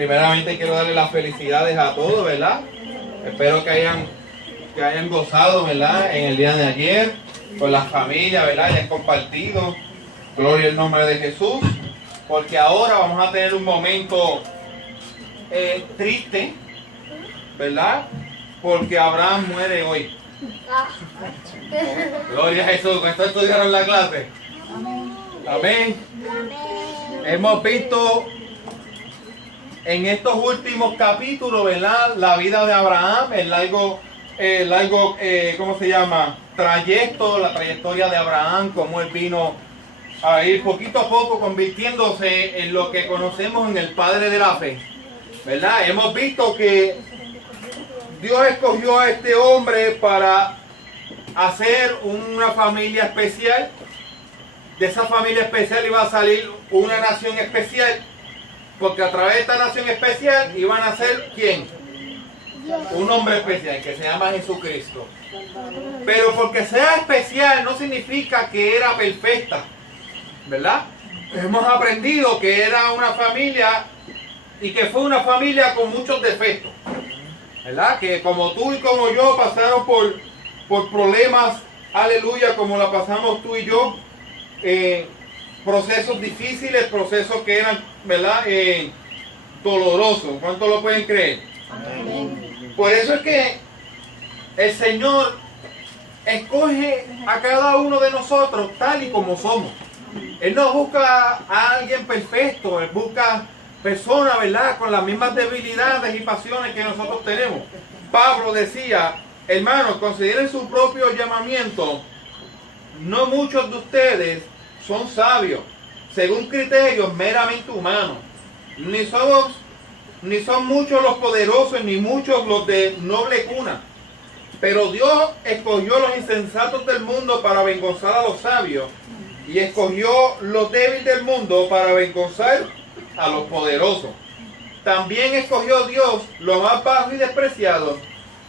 Primeramente quiero darle las felicidades a todos, ¿verdad? Espero que hayan gozado, ¿verdad? En el día de ayer, con las familias, ¿verdad? Hayan compartido. Gloria al nombre de Jesús. Porque ahora vamos a tener un momento triste, ¿verdad? Porque Abraham muere hoy. Gloria a Jesús. ¿Con esto estudiaron la clase? Amén. Hemos visto en estos últimos capítulos, ¿verdad? La vida de Abraham, el largo, ¿cómo se llama? Trayecto, la trayectoria de Abraham, cómo él vino a ir poquito a poco convirtiéndose en lo que conocemos en el Padre de la Fe, ¿verdad? Hemos visto que Dios escogió a este hombre para hacer una familia especial. De esa familia especial iba a salir una nación especial, porque a través de esta nación especial iban a ser ¿quién? Un hombre especial que se llama Jesucristo. Pero porque sea especial no significa que era perfecta, ¿verdad? Hemos aprendido que era una familia y que fue una familia con muchos defectos, ¿verdad? Que como tú y como yo pasaron por problemas, aleluya, como la pasamos tú y yo, procesos difíciles, procesos que eran, ¿verdad? Dolorosos. ¿Cuánto lo pueden creer? Amén. Por eso es que el Señor escoge a cada uno de nosotros tal y como somos. Él no busca a alguien perfecto, Él busca personas, ¿verdad?, con las mismas debilidades y pasiones que nosotros tenemos. Pablo decía, hermanos, consideren su propio llamamiento. No muchos de ustedes son sabios, según criterios meramente humanos. Ni son muchos los poderosos, ni muchos los de noble cuna. Pero Dios escogió los insensatos del mundo para avergonzar a los sabios, y escogió los débiles del mundo para avergonzar a los poderosos. También escogió Dios lo más bajo y despreciado,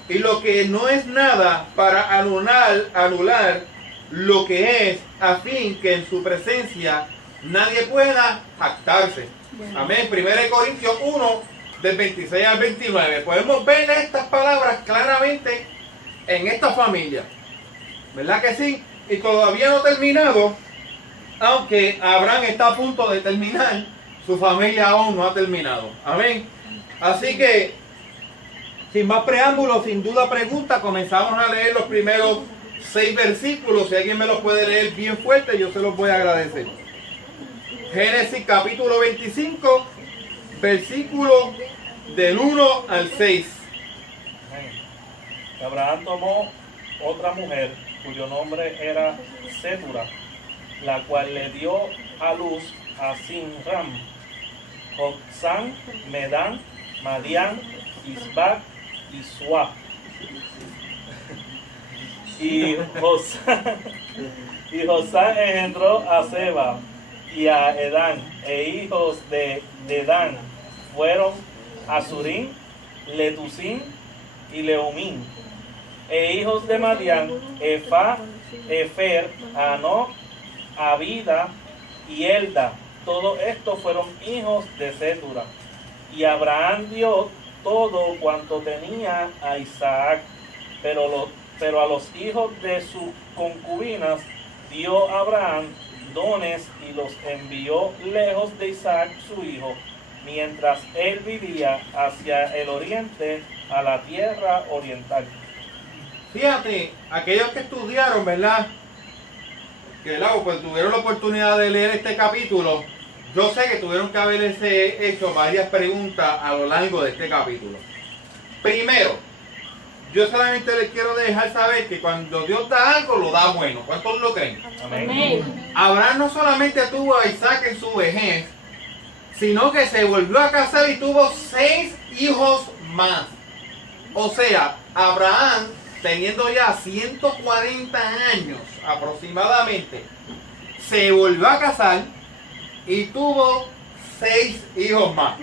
y lo que no es nada, para anular lo que es, a fin que en su presencia nadie pueda jactarse. Amén. 1 Corintios 1, del 26 al 29. Podemos ver estas palabras claramente en esta familia, ¿verdad que sí? Y todavía no ha terminado, aunque Abraham está a punto de terminar, su familia aún no ha terminado. Amén. Así que, sin más preámbulos, sin duda pregunta, comenzamos a leer los primeros 6 versículos. Si alguien me los puede leer bien fuerte, yo se los voy a agradecer. Génesis capítulo 25, versículo del 1 al 6. Abraham tomó otra mujer, cuyo nombre era Sétura, la cual le dio a luz a Sinram, Joksán, Medán, Madián, Isbac y Suá. Y Josán engendró a Seba y a Edán, e hijos de Dedán fueron Azurín, Letusín y Leumín, e hijos de Madián, Efa, Efer, Anó, Abida y Elda. Todos estos fueron hijos de Sétura. Y Abraham dio todo cuanto tenía a Isaac, pero a los hijos de sus concubinas dio Abraham dones y los envió lejos de Isaac su hijo, mientras él vivía hacia el oriente, a la tierra oriental. Fíjate, aquellos que estudiaron, ¿verdad?, que pues tuvieron la oportunidad de leer este capítulo, yo sé que tuvieron que haberse hecho varias preguntas a lo largo de este capítulo. Primero, yo solamente les quiero dejar saber que cuando Dios da algo, lo da bueno. ¿Cuántos lo creen? Amén. Abraham no solamente tuvo a Isaac en su vejez, sino que se volvió a casar y tuvo 6 hijos más. O sea, Abraham, teniendo ya 140 años aproximadamente, se volvió a casar y tuvo 6 hijos más.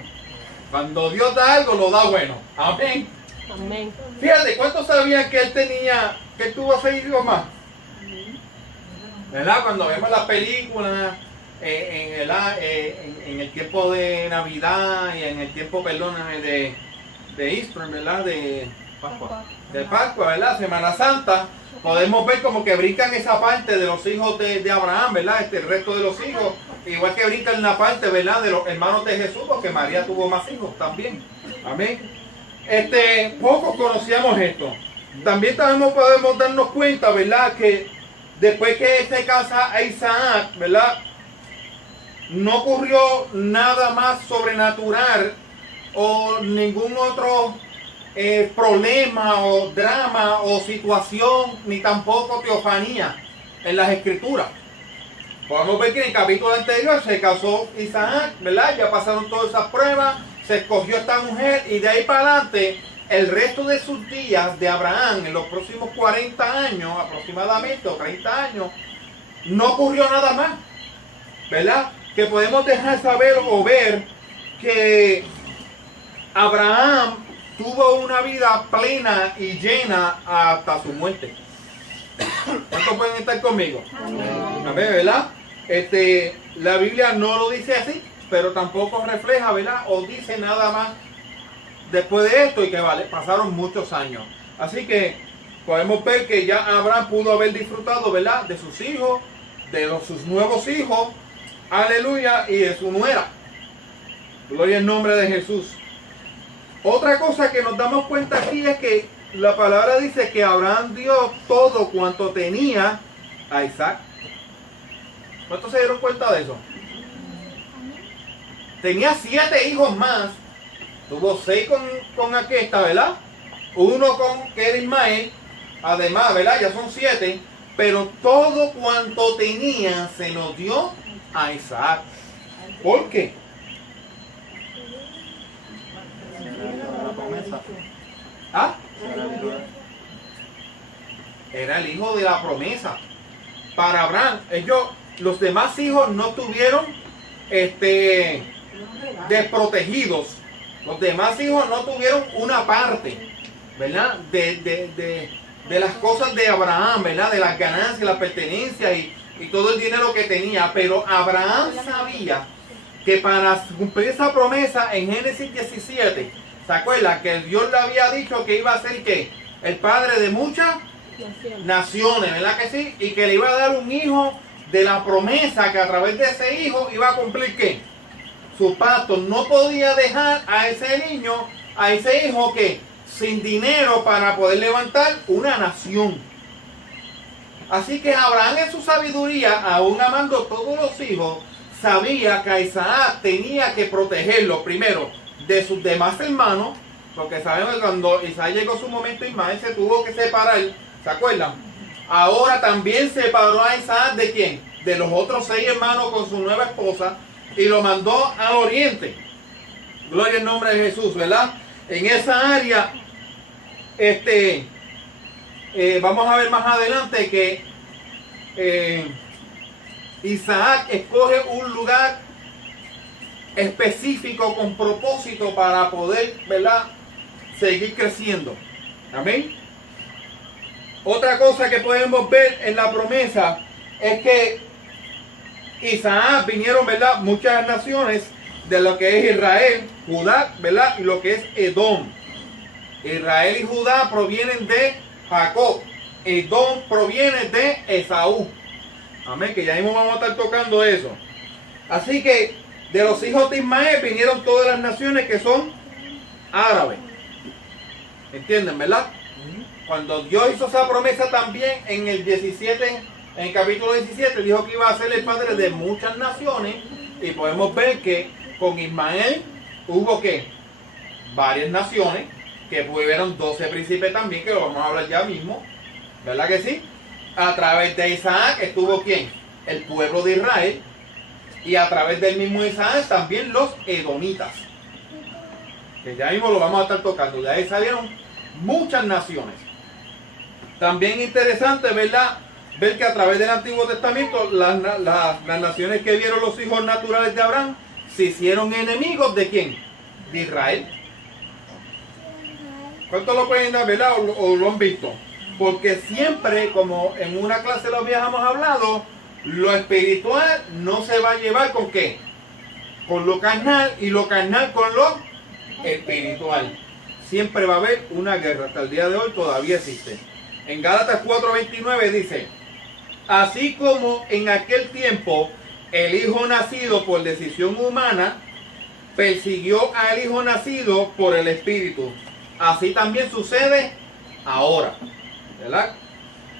Cuando Dios da algo, lo da bueno. Amén. Amén. Fíjate, ¿cuántos sabían que él tuvo 6 hijos más? ¿Verdad? Cuando vemos las películas en el tiempo de Navidad y en el tiempo, perdóname, de Easter, ¿verdad? De Pascua, ¿verdad? Semana Santa, podemos ver como que brincan esa parte de los hijos de Abraham, ¿verdad? El resto de los hijos, igual que brincan la parte, ¿verdad? De los hermanos de Jesús, porque María tuvo más hijos también. Amén. Pocos conocíamos esto. También podemos darnos cuenta, ¿verdad? Que después que se casa a Isaac, ¿verdad? No ocurrió nada más sobrenatural o ningún otro problema o drama o situación, ni tampoco teofanía en las escrituras. Podemos ver que en el capítulo anterior se casó Isaac, ¿verdad? Ya pasaron todas esas pruebas, se escogió esta mujer y de ahí para adelante el resto de sus días de Abraham, en los próximos 40 años aproximadamente, o 30 años, no ocurrió nada más, ¿verdad? Que podemos dejar saber o ver que Abraham tuvo una vida plena y llena hasta su muerte. ¿Cuántos pueden estar conmigo? A ver, ¿verdad? La Biblia no lo dice así, pero tampoco refleja, ¿verdad? O dice nada más después de esto y que vale, pasaron muchos años. Así que podemos ver que ya Abraham pudo haber disfrutado, ¿verdad? De sus hijos, de sus nuevos hijos, aleluya, y de su nuera. Gloria al nombre de Jesús. Otra cosa que nos damos cuenta aquí es que la palabra dice que Abraham dio todo cuanto tenía a Isaac. ¿Cuántos se dieron cuenta de eso? Tenía 7 hijos más. Tuvo 6 con aquesta, ¿verdad? Uno con que era Ismael. Además, ¿verdad? Ya son 7. Pero todo cuanto tenía se nos dio a Isaac. ¿Por qué? ¿Ah? Era el hijo de la promesa. Para Abraham, los demás hijos no tuvieron desprotegidos. Los demás hijos no tuvieron una parte, ¿verdad? De las cosas de Abraham, ¿verdad? De las ganancias, la pertenencia y todo el dinero que tenía. Pero Abraham sabía que para cumplir esa promesa en Génesis 17, ¿se acuerdan? Que Dios le había dicho que iba a ser ¿qué? El padre de muchas naciones, ¿verdad que sí? Y que le iba a dar un hijo de la promesa, que a través de ese hijo iba a cumplir ¿qué? Su pacto. No podía dejar a ese niño, a ese hijo que sin dinero para poder levantar una nación. Así que Abraham en su sabiduría, aún amando todos los hijos, sabía que a Isaac tenía que protegerlo primero de sus demás hermanos, porque sabemos que cuando Isaac llegó a su momento, Ismael se tuvo que separar, ¿se acuerdan? Ahora también separó a Isaac ¿de quién? De los otros 6 hermanos con su nueva esposa y lo mandó al oriente. Gloria al nombre de Jesús, ¿verdad? En esa área, vamos a ver más adelante que Isaac escoge un lugar específico con propósito para poder, ¿verdad?, seguir creciendo. Amén. Otra cosa que podemos ver en la promesa es que Isaac vinieron, ¿verdad?, muchas naciones de lo que es Israel, Judá, ¿verdad?, y lo que es Edom. Israel y Judá provienen de Jacob. Edom proviene de Esaú. Amén, que ya mismo vamos a estar tocando eso. Así que de los hijos de Ismael vinieron todas las naciones que son árabes. ¿Entienden, verdad? Cuando Dios hizo esa promesa también en el 17, en el capítulo 17, dijo que iba a ser el padre de muchas naciones. Y podemos ver que con Ismael hubo que varias naciones, que hubieron 12 príncipes también, que lo vamos a hablar ya mismo, ¿verdad que sí? A través de Isaac estuvo ¿quién? El pueblo de Israel. Y a través del mismo Isaac también los edomitas, que ya mismo lo vamos a estar tocando. De ahí salieron muchas naciones. También interesante, ¿verdad?, ver que a través del Antiguo Testamento las naciones que vieron los hijos naturales de Abraham se hicieron enemigos ¿de quién? De Israel. ¿Cuántos lo pueden dar, verdad? ¿O lo han visto? Porque siempre, como en una clase lo habíamos hablado, Lo espiritual no se va a llevar con qué, con lo carnal, y lo carnal con lo espiritual. Siempre va a haber una guerra. Hasta el día de hoy todavía existe. En Gálatas 4:29 dice: así como en aquel tiempo el hijo nacido por decisión humana persiguió al hijo nacido por el espíritu, así también sucede ahora, ¿verdad?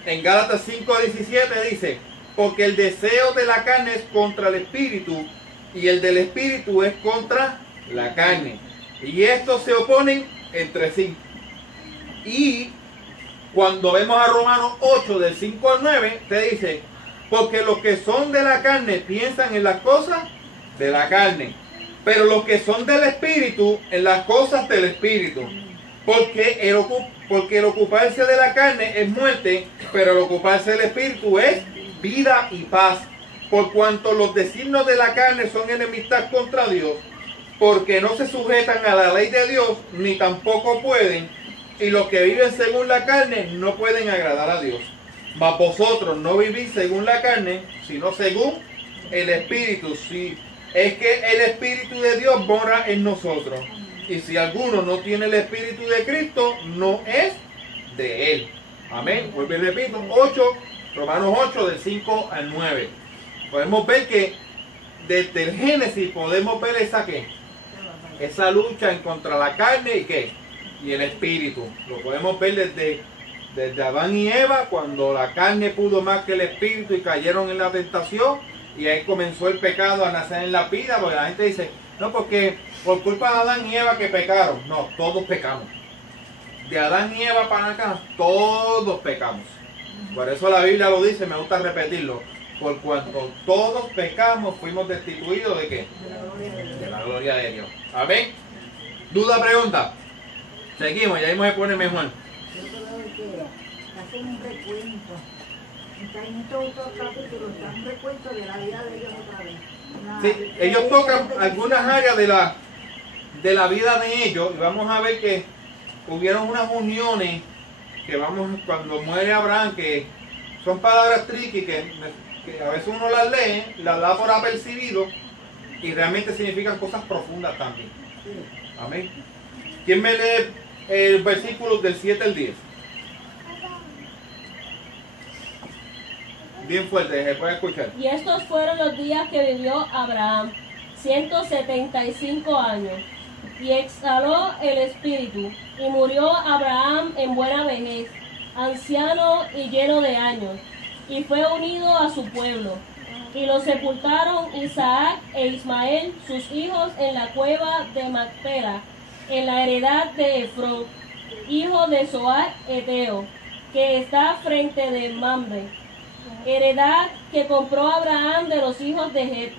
En Gálatas 5:17 dice: porque el deseo de la carne es contra el espíritu, y el del espíritu es contra la carne, y estos se oponen entre sí. Y cuando vemos a Romanos 8 del 5 al 9, te dice: porque los que son de la carne piensan en las cosas de la carne, pero los que son del espíritu en las cosas del espíritu. Porque el ocuparse de la carne es muerte, pero el ocuparse del espíritu es vida y paz. Por cuanto los designios de la carne son enemistad contra Dios, porque no se sujetan a la ley de Dios, ni tampoco pueden, y los que viven según la carne no pueden agradar a Dios. Mas vosotros no vivís según la carne, sino según el Espíritu. Si es que el Espíritu de Dios mora en nosotros. Y si alguno no tiene el Espíritu de Cristo, no es de él. Amén. Vuelvo y repito, Romanos 8 del 5 al 9. Podemos ver que desde el Génesis podemos ver esa lucha en contra la carne y el espíritu. Lo podemos ver desde Adán y Eva, cuando la carne pudo más que el espíritu y cayeron en la tentación, y ahí comenzó el pecado a nacer en la vida, porque la gente dice: no, porque por culpa de Adán y Eva que pecaron. No, todos pecamos. De Adán y Eva para acá, todos pecamos. Por eso la Biblia lo dice, me gusta repetirlo: por cuanto todos pecamos, fuimos destituidos ¿de qué? De la gloria de Dios. Amén. ¿Duda, pregunta? Seguimos, y ahí me pone mejor. Hacen un recuento. En estos otros capítulos están un recuento de la vida de ellos otra vez. Sí, ellos tocan algunas áreas de la vida de ellos, y vamos a ver que hubieron unas uniones cuando muere Abraham, que son palabras tricky que a veces uno las lee, las da por apercibido, y realmente significan cosas profundas también. Amén. ¿Quién me lee el versículo del 7 al 10? Bien fuerte, se puede escuchar. Y estos fueron los días que vivió Abraham, 175 años, y exhaló el espíritu, y murió Abraham en buena vejez, anciano y lleno de años, y fue unido a su pueblo. Y lo sepultaron Isaac e Ismael, sus hijos, en la cueva de Macpela, en la heredad de Efrón, hijo de Zoar Eteo, que está frente de Mamre, heredad que compró Abraham de los hijos de Het.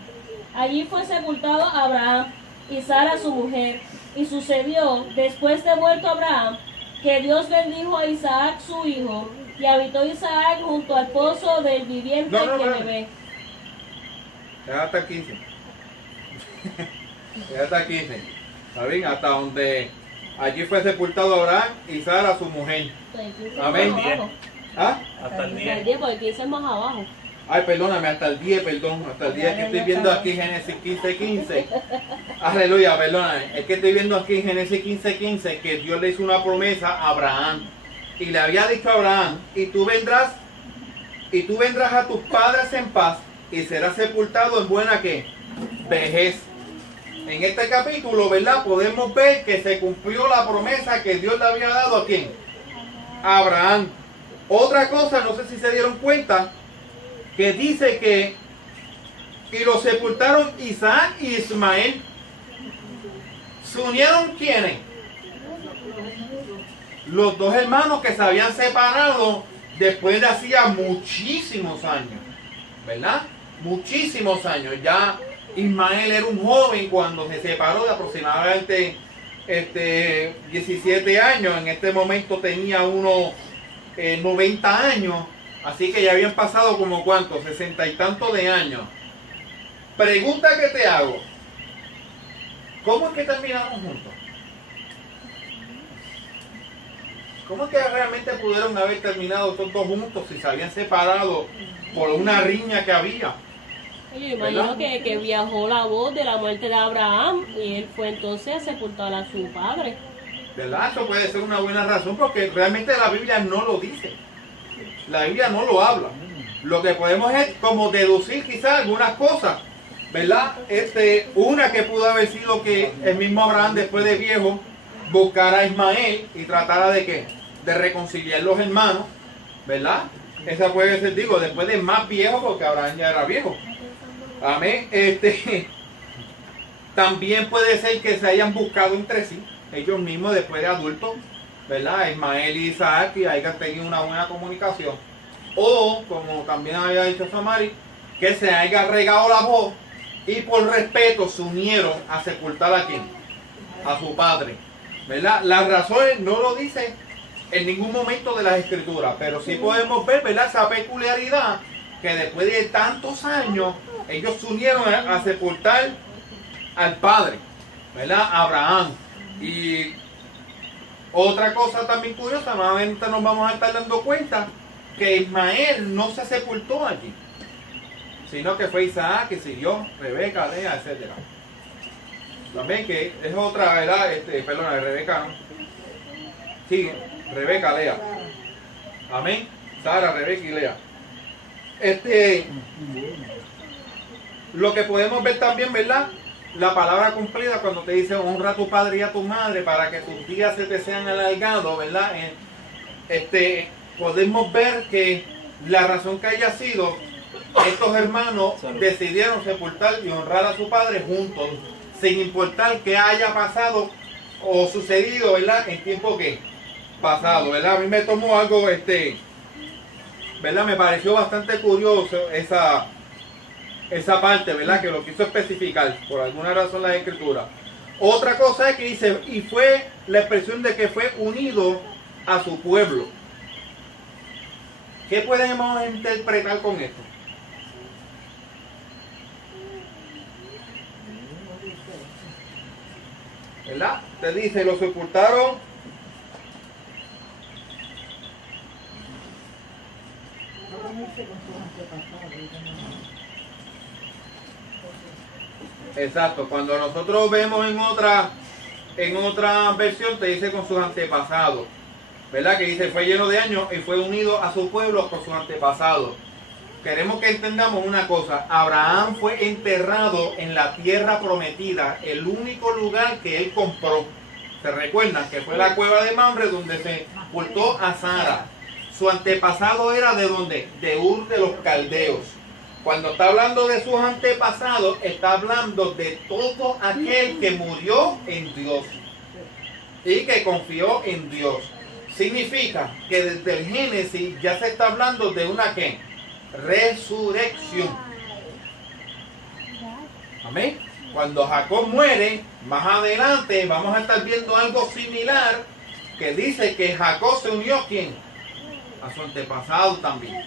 Allí fue sepultado Abraham y Sara su mujer. Y sucedió, después de muerto Abraham, que Dios bendijo a Isaac su hijo, y habitó Isaac junto al pozo del viviente que bebé. Ya hasta 15. Ya hasta 15. ¿Está bien? Hasta donde allí fue sepultado Abraham y Sara su mujer. Amén. ¿Ah? Hasta el 10. Hasta el 10, porque 15 es más abajo. Ay, perdóname, hasta el 10, perdón. Hasta el 10 que estoy viendo aquí Génesis 15:15. Aleluya, perdóname. Es que estoy viendo aquí Génesis 15:15 que Dios le hizo una promesa a Abraham. Y le había dicho a Abraham: y tú vendrás a tus padres en paz, y serás sepultado en buena ¿qué? Vejez. En este capítulo, ¿verdad? Podemos ver que se cumplió la promesa que Dios le había dado ¿a quién? A Abraham. Otra cosa, no sé si se dieron cuenta, que dice que y lo sepultaron Isaac y Ismael. ¿Se unieron quiénes? Los dos hermanos que se habían separado después de hacía muchísimos años, ¿verdad? Muchísimos años. Ya Ismael era un joven cuando se separó, de aproximadamente 17 años. En este momento tenía unos 90 años. Así que ya habían pasado como ¿cuántos? 60 y tantos de años. Pregunta que te hago: ¿cómo es que terminaron juntos? ¿cómo es que realmente pudieron haber terminado todos dos juntos si se habían separado por una riña que había? Yo imagino que viajó la voz de la muerte de Abraham y él fue entonces a sepultar a su padre. ¿Verdad? Eso puede ser una buena razón porque realmente la Biblia no lo dice. La Biblia no lo habla. Lo que podemos es como deducir quizás algunas cosas, ¿verdad? Una que pudo haber sido que el mismo Abraham después de viejo buscara a Ismael y tratara de ¿qué? De reconciliar los hermanos, ¿verdad? Esa puede ser, digo, después de más viejo porque Abraham ya era viejo. Amén. También puede ser que se hayan buscado entre sí, ellos mismos después de adultos, ¿verdad? Ismael y Isaac, y hayan tenido una buena comunicación. O, como también había dicho Samari, que se haya regado la voz y por respeto se unieron a sepultar a quién, a su padre, ¿verdad? Las razones no lo dicen en ningún momento de las escrituras, pero sí podemos ver, ¿verdad? Esa peculiaridad que después de tantos años ellos se unieron a sepultar al padre, ¿verdad? Abraham. Y otra cosa también curiosa, nuevamente nos vamos a estar dando cuenta que Ismael no se sepultó allí, sino que fue Isaac que siguió, Rebeca, Lea, etc. También que es otra, ¿verdad? Perdona, Rebeca, ¿no? Sí, Rebeca, Lea. Amén. Sara, Rebeca y Lea. Lo que podemos ver también, ¿verdad? La palabra cumplida cuando te dice honra a tu padre y a tu madre para que tus días se te sean alargados, ¿verdad? Podemos ver que la razón que haya sido, estos hermanos decidieron sepultar y honrar a su padre juntos, sin importar qué haya pasado o sucedido, ¿verdad? En tiempo que pasado, ¿verdad? A mí me tomó algo, ¿verdad? Me pareció bastante curioso esa parte, ¿verdad? Que lo quiso especificar por alguna razón la escritura. Otra cosa es que dice, y fue la expresión de que fue unido a su pueblo. ¿Qué podemos interpretar con esto? ¿Verdad? Te dice, lo sepultaron. Exacto, cuando nosotros vemos en otra versión te dice con sus antepasados, ¿verdad? Que dice fue lleno de años y fue unido a su pueblo con sus antepasados. Queremos que entendamos una cosa, Abraham fue enterrado en la tierra prometida, el único lugar que él compró. ¿Se recuerdan? Que fue la cueva de Mamre donde se sepultó a Sara. Su antepasado era ¿de dónde? De Ur de los Caldeos. Cuando está hablando de sus antepasados, está hablando de todo aquel que murió en Dios y que confió en Dios. Significa que desde el Génesis ya se está hablando de una ¿qué? Resurrección. Amén. Cuando Jacob muere, más adelante vamos a estar viendo algo similar que dice que Jacob se unió ¿quién? A su antepasado también.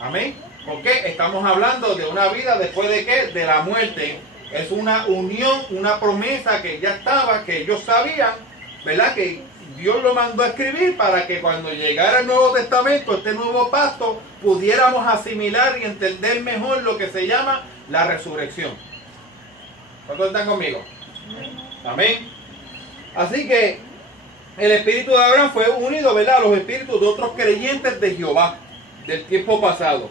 Amén. Porque estamos hablando de una vida después de ¿qué? De la muerte. Es una unión, una promesa que ya estaba, que ellos sabían, ¿verdad? Que Dios lo mandó a escribir para que cuando llegara el Nuevo Testamento, este nuevo pacto, pudiéramos asimilar y entender mejor lo que se llama la resurrección. ¿Cuántos están conmigo? Amén. Así que el espíritu de Abraham fue unido, ¿verdad?, a los espíritus de otros creyentes de Jehová del tiempo pasado.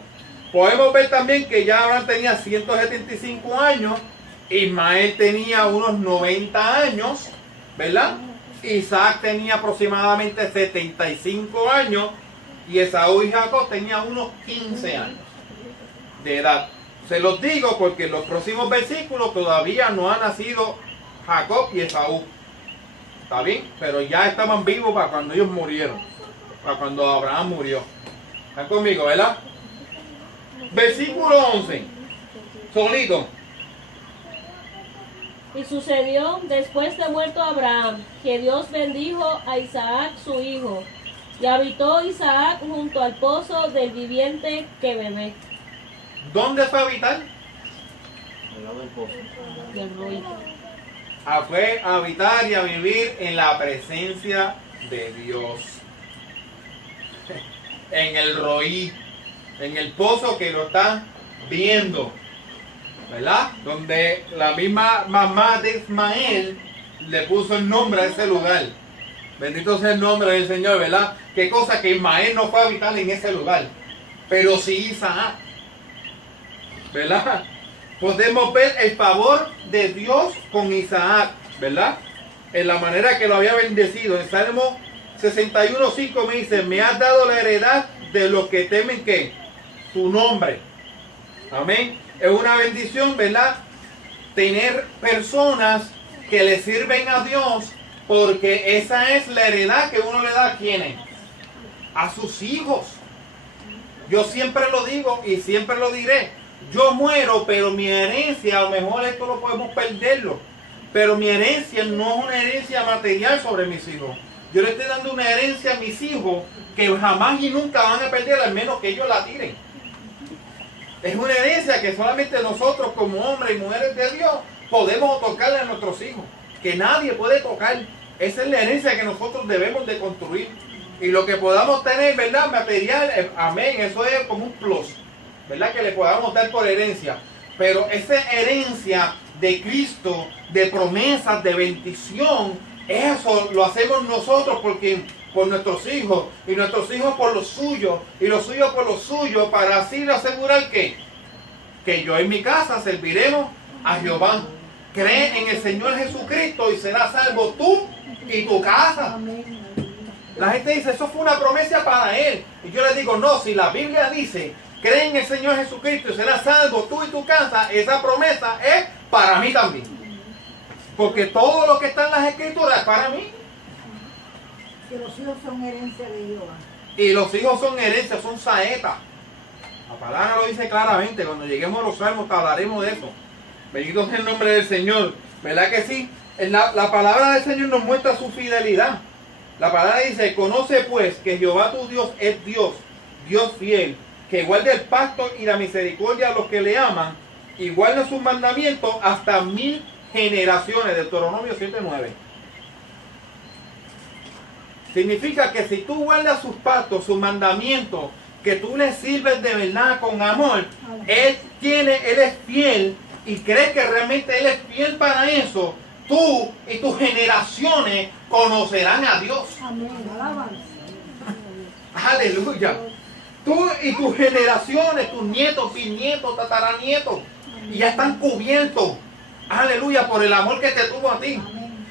Podemos ver también que ya Abraham tenía 175 años, Ismael tenía unos 90 años, ¿verdad? Isaac tenía aproximadamente 75 años y Esaú y Jacob tenían unos 15 años de edad. Se los digo porque en los próximos versículos todavía no ha nacido Jacob y Esaú. ¿Está bien? Pero ya estaban vivos para cuando ellos murieron, para cuando Abraham murió. ¿Están conmigo, verdad? Versículo 11. Solito. Y sucedió después de muerto Abraham, que Dios bendijo a Isaac su hijo, y habitó Isaac junto al pozo del viviente que bebé. ¿Dónde fue a habitar? Al lado del pozo. Del río. Fue a habitar y a vivir en la presencia de Dios. en el Roí, en el pozo que lo están viendo, ¿verdad? Donde la misma mamá de Ismael le puso el nombre a ese lugar. Bendito sea el nombre del Señor, ¿verdad? Qué cosa que Ismael no fue a habitar en ese lugar, pero sí Isaac, ¿verdad? Podemos ver el favor de Dios con Isaac, ¿verdad? En la manera que lo había bendecido. En Salmo 61:5 me dice: me has dado la heredad de los que temen que tu nombre. Amén. Es una bendición, ¿verdad? Tener personas que le sirven a Dios, porque esa es la heredad que uno le da a quienes, a sus hijos. Yo siempre lo digo y siempre lo diré. Yo muero, pero mi herencia, a lo mejor esto lo podemos perderlo, pero mi herencia no es una herencia material sobre mis hijos. Yo le estoy dando una herencia a mis hijos que jamás y nunca van a perder, al menos que ellos la tiren. Es una herencia que solamente nosotros como hombres y mujeres de Dios podemos otorgarle a nuestros hijos, que nadie puede tocar. Esa es la herencia que nosotros debemos de construir. Y lo que podamos tener, ¿verdad? Material, amén, eso es como un plus, ¿verdad? Que le podamos dar por herencia. Pero esa herencia de Cristo, de promesas, de bendición, eso lo hacemos nosotros porque por nuestros hijos, y nuestros hijos por los suyos, y los suyos por los suyos, para así asegurar que yo en mi casa serviremos a Jehová. Cree en el Señor Jesucristo y serás salvo tú y tu casa. La gente dice, eso fue una promesa para él. Y yo le digo, no, si la Biblia dice, cree en el Señor Jesucristo y serás salvo tú y tu casa, esa promesa es para mí también. Porque todo lo que está en las Escrituras es para mí. Que los hijos son herencia de Jehová. Y los hijos son herencia, son saetas. La palabra lo dice claramente. Cuando lleguemos a los salmos hablaremos de eso. Bendito sea el nombre del Señor. ¿Verdad que sí? La palabra del Señor nos muestra su fidelidad. La palabra dice, conoce pues que Jehová tu Dios es Dios, Dios fiel, que guarda el pacto y la misericordia a los que le aman, y guarda sus mandamientos hasta 1000 generaciones. Deuteronomio 7:9. Significa que si tú guardas sus pactos, sus mandamientos, que tú le sirves de verdad con amor, Él es fiel y crees que realmente Él es fiel para eso, tú y tus generaciones conocerán a Dios. Amén. Alabanza. Aleluya. Tú y tus generaciones, tus nietos, bisnietos, tataranietos, y ya están cubiertos. Aleluya, por el amor que te tuvo a ti.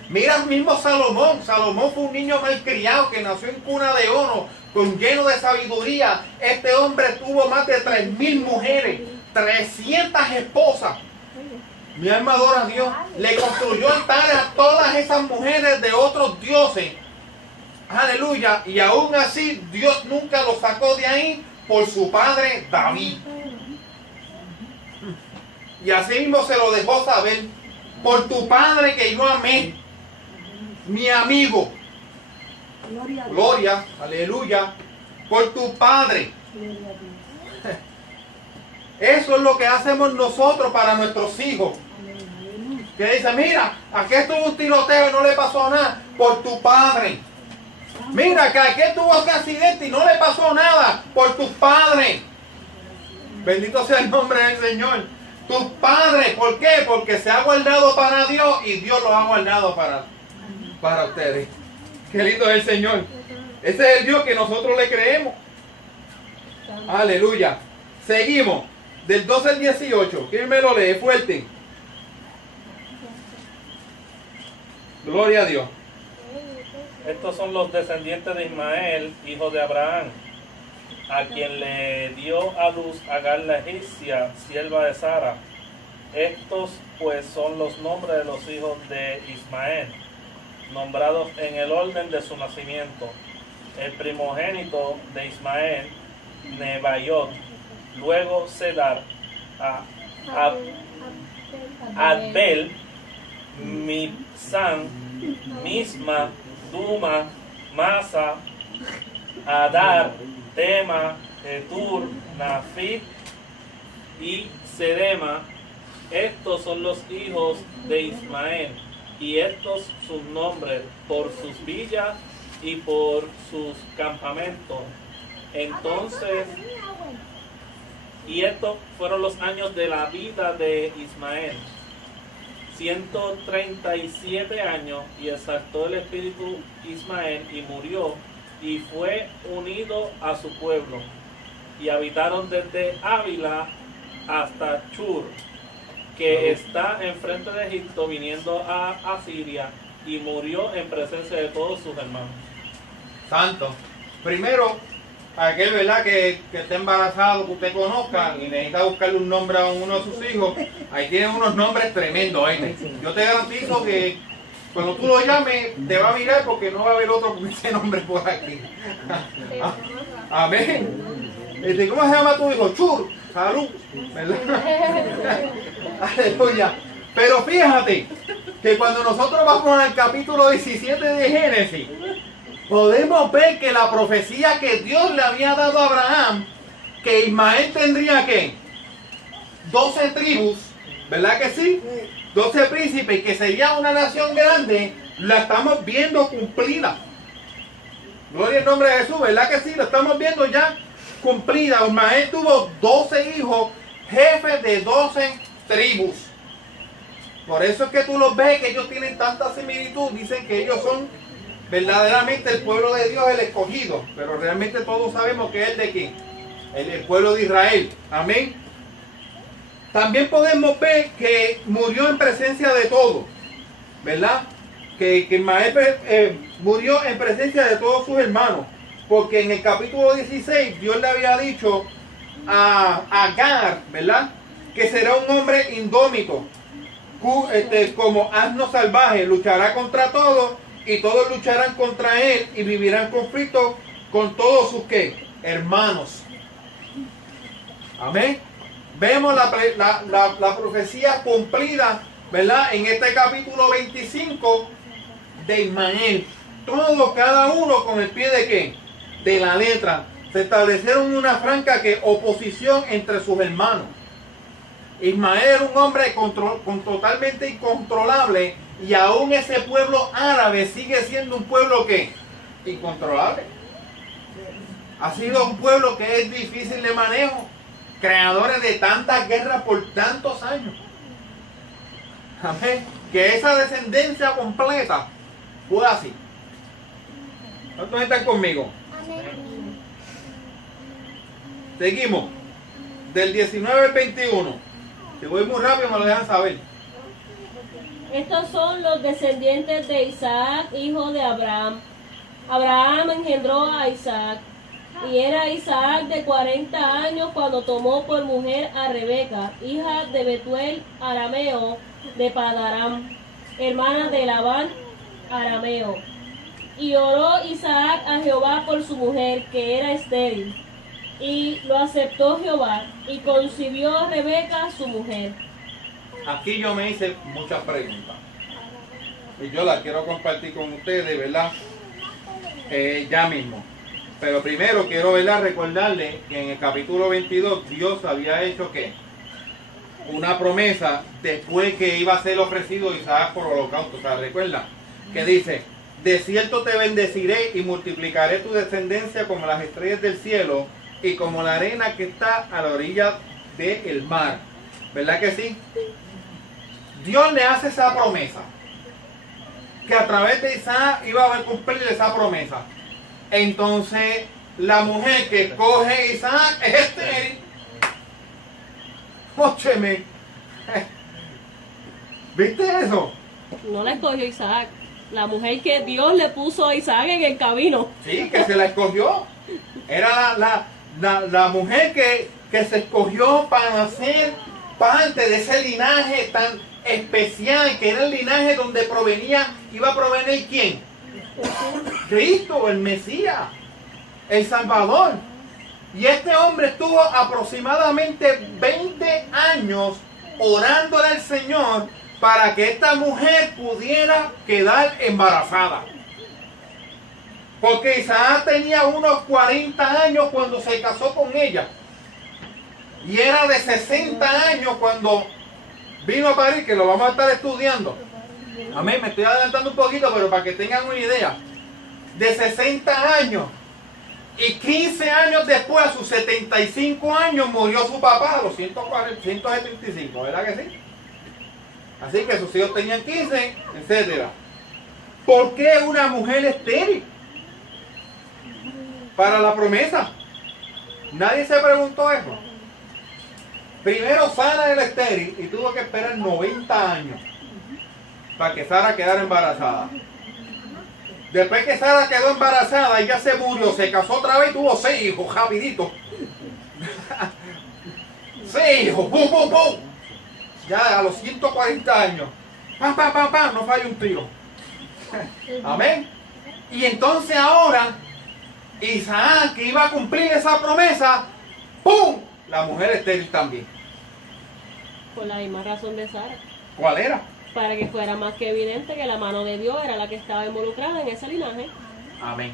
Mira el mismo Salomón. Salomón fue un niño malcriado que nació en cuna de oro, con lleno de sabiduría. Este hombre tuvo más de 3000 mujeres, 300 esposas. Mi alma adora a Dios. Le construyó altares a todas esas mujeres de otros dioses. Aleluya. Y aún así Dios nunca lo sacó de ahí por su padre David. Y así mismo se lo dejó saber. Por tu padre que yo amé, mi amigo. Gloria, aleluya. Por tu padre. Eso es lo que hacemos nosotros para nuestros hijos. Que dice, mira, aquí estuvo un tiroteo y no le pasó nada. Por tu padre. Mira, que aquí tuvo un accidente y no le pasó nada. Por tus padres. Bendito sea el nombre del Señor. Tus padres, ¿por qué? Porque se ha guardado para Dios y Dios lo ha guardado para ustedes. Qué lindo es el Señor. Ese es el Dios que nosotros le creemos. Aleluya. Seguimos. Del 12 al 18. ¿Quién me lo lee fuerte? Gloria a Dios. Estos son los descendientes de Ismael, hijo de Abraham, a quien le dio a luz Agar la egipcia, sierva de Sara. Estos pues son los nombres de los hijos de Ismael, nombrados en el orden de su nacimiento. El primogénito de Ismael, Nebaiot, luego Sedar, Adbel, Mibsam, Misma, Duma, Masa, Adar, Tema, Etur, Nafit y Sedema. Estos son los hijos de Ismael, y estos sus nombres por sus villas y por sus campamentos, Entonces, y estos fueron los años de la vida de Ismael, 137 años, y exaltó el espíritu Ismael y murió, y fue unido a su pueblo, y habitaron desde Ávila hasta Chur, que está enfrente de Egipto, viniendo a Asiria, y murió en presencia de todos sus hermanos. Santo. Primero, aquel, ¿verdad?, que esté embarazado, que usted conozca y necesita buscarle un nombre a uno de sus hijos, ahí tienen unos nombres tremendos. Yo te garantizo que cuando tú lo llames, te va a mirar porque no va a haber otro con ese nombre por aquí. Amén. ¿Cómo se llama tu hijo? Chur. Salud. ¿Verdad? Aleluya. Pero fíjate que cuando nosotros vamos al capítulo 17 de Génesis, podemos ver que la profecía que Dios le había dado a Abraham, que Ismael tendría ¿qué? 12 tribus, ¿verdad que sí? 12 príncipes, y que sería una nación grande, la estamos viendo cumplida. Gloria al nombre de Jesús, ¿verdad que sí? La estamos viendo ya cumplida. Ismael tuvo 12 hijos, jefes de 12 tribus. Por eso es que tú los ves, que ellos tienen tanta similitud. Dicen que ellos son verdaderamente el pueblo de Dios, el escogido. Pero realmente todos sabemos que es de quién. El pueblo de Israel. Amén. También podemos ver que murió en presencia de todos. ¿Verdad? Que Ismael murió en presencia de todos sus hermanos. Porque en el capítulo 16 Dios le había dicho a Agar, ¿verdad?, que será un hombre indómito, como asno salvaje, luchará contra todos y todos lucharán contra él y vivirán conflicto con todos sus ¿qué? Hermanos. Amén. Vemos la profecía cumplida, ¿verdad?, en este capítulo 25 de Ismael. Todos, cada uno con el pie de ¿qué? De la letra. Se establecieron una franca oposición entre sus hermanos. Ismael era un hombre totalmente incontrolable, y aún ese pueblo árabe sigue siendo un pueblo que incontrolable. Ha sido un pueblo que es difícil de manejo, creadores de tantas guerras por tantos años. Amén. Que esa descendencia completa fue así. ¿Cuántos están conmigo? Seguimos. Del 19 al 21. Si voy muy rápido me lo dejan saber. Estos son los descendientes de Isaac, hijo de Abraham. Abraham engendró a Isaac, y era Isaac de 40 años cuando tomó por mujer a Rebeca, hija de Betuel arameo de Padaram, hermana de Labán arameo. Y oró Isaac a Jehová por su mujer, que era estéril. Y lo aceptó Jehová, y concibió a Rebeca su mujer. Aquí yo me hice muchas preguntas, y yo las quiero compartir con ustedes, ¿verdad? Ya mismo. Pero primero quiero, ¿verdad?, recordarles que en el capítulo 22 Dios había hecho ¿qué? Una promesa después que iba a ser ofrecido Isaac por holocausto. O sea, recuerda que dice: de cierto te bendeciré y multiplicaré tu descendencia como las estrellas del cielo y como la arena que está a la orilla del mar. ¿Verdad que sí? Dios le hace esa promesa, que a través de Isaac iba a cumplir esa promesa. Entonces la mujer que coge Isaac es estéril. Ócheme. ¿Viste eso? No la escogió Isaac, la mujer que Dios le puso a Isaac en el camino. Sí, que se la escogió. Era la mujer que se escogió para ser parte de ese linaje tan especial, que era el linaje donde iba a provenir ¿quién? Cristo, el Mesías, el Salvador. Y este hombre estuvo aproximadamente 20 años orándole al Señor para que esta mujer pudiera quedar embarazada. Porque Isaac tenía unos 40 años cuando se casó con ella. Y era de 60 años cuando vino a parir, que lo vamos a estar estudiando. Amén, me estoy adelantando un poquito, pero para que tengan una idea. De 60 años Y 15 años después, a sus 75 años, murió su papá a los 175, ¿verdad que sí? Así que sus hijos tenían 15, etc. ¿Por qué una mujer estéril? Para la promesa. Nadie se preguntó eso. Primero Sara era estéril y tuvo que esperar 90 años para que Sara quedara embarazada. Después que Sara quedó embarazada, ella se murió, se casó otra vez y tuvo 6 hijos, rapidito. 6 hijos, ¡pum, pum, pum! Ya a los 140 años, ¡pam, pam, pam, pam! No falla un tiro. Amén. Y entonces ahora, Isaac, que iba a cumplir esa promesa, ¡pum! La mujer estéril también. Por la misma razón de Sara. ¿Cuál era? Para que fuera más que evidente que la mano de Dios era la que estaba involucrada en ese linaje. Amén.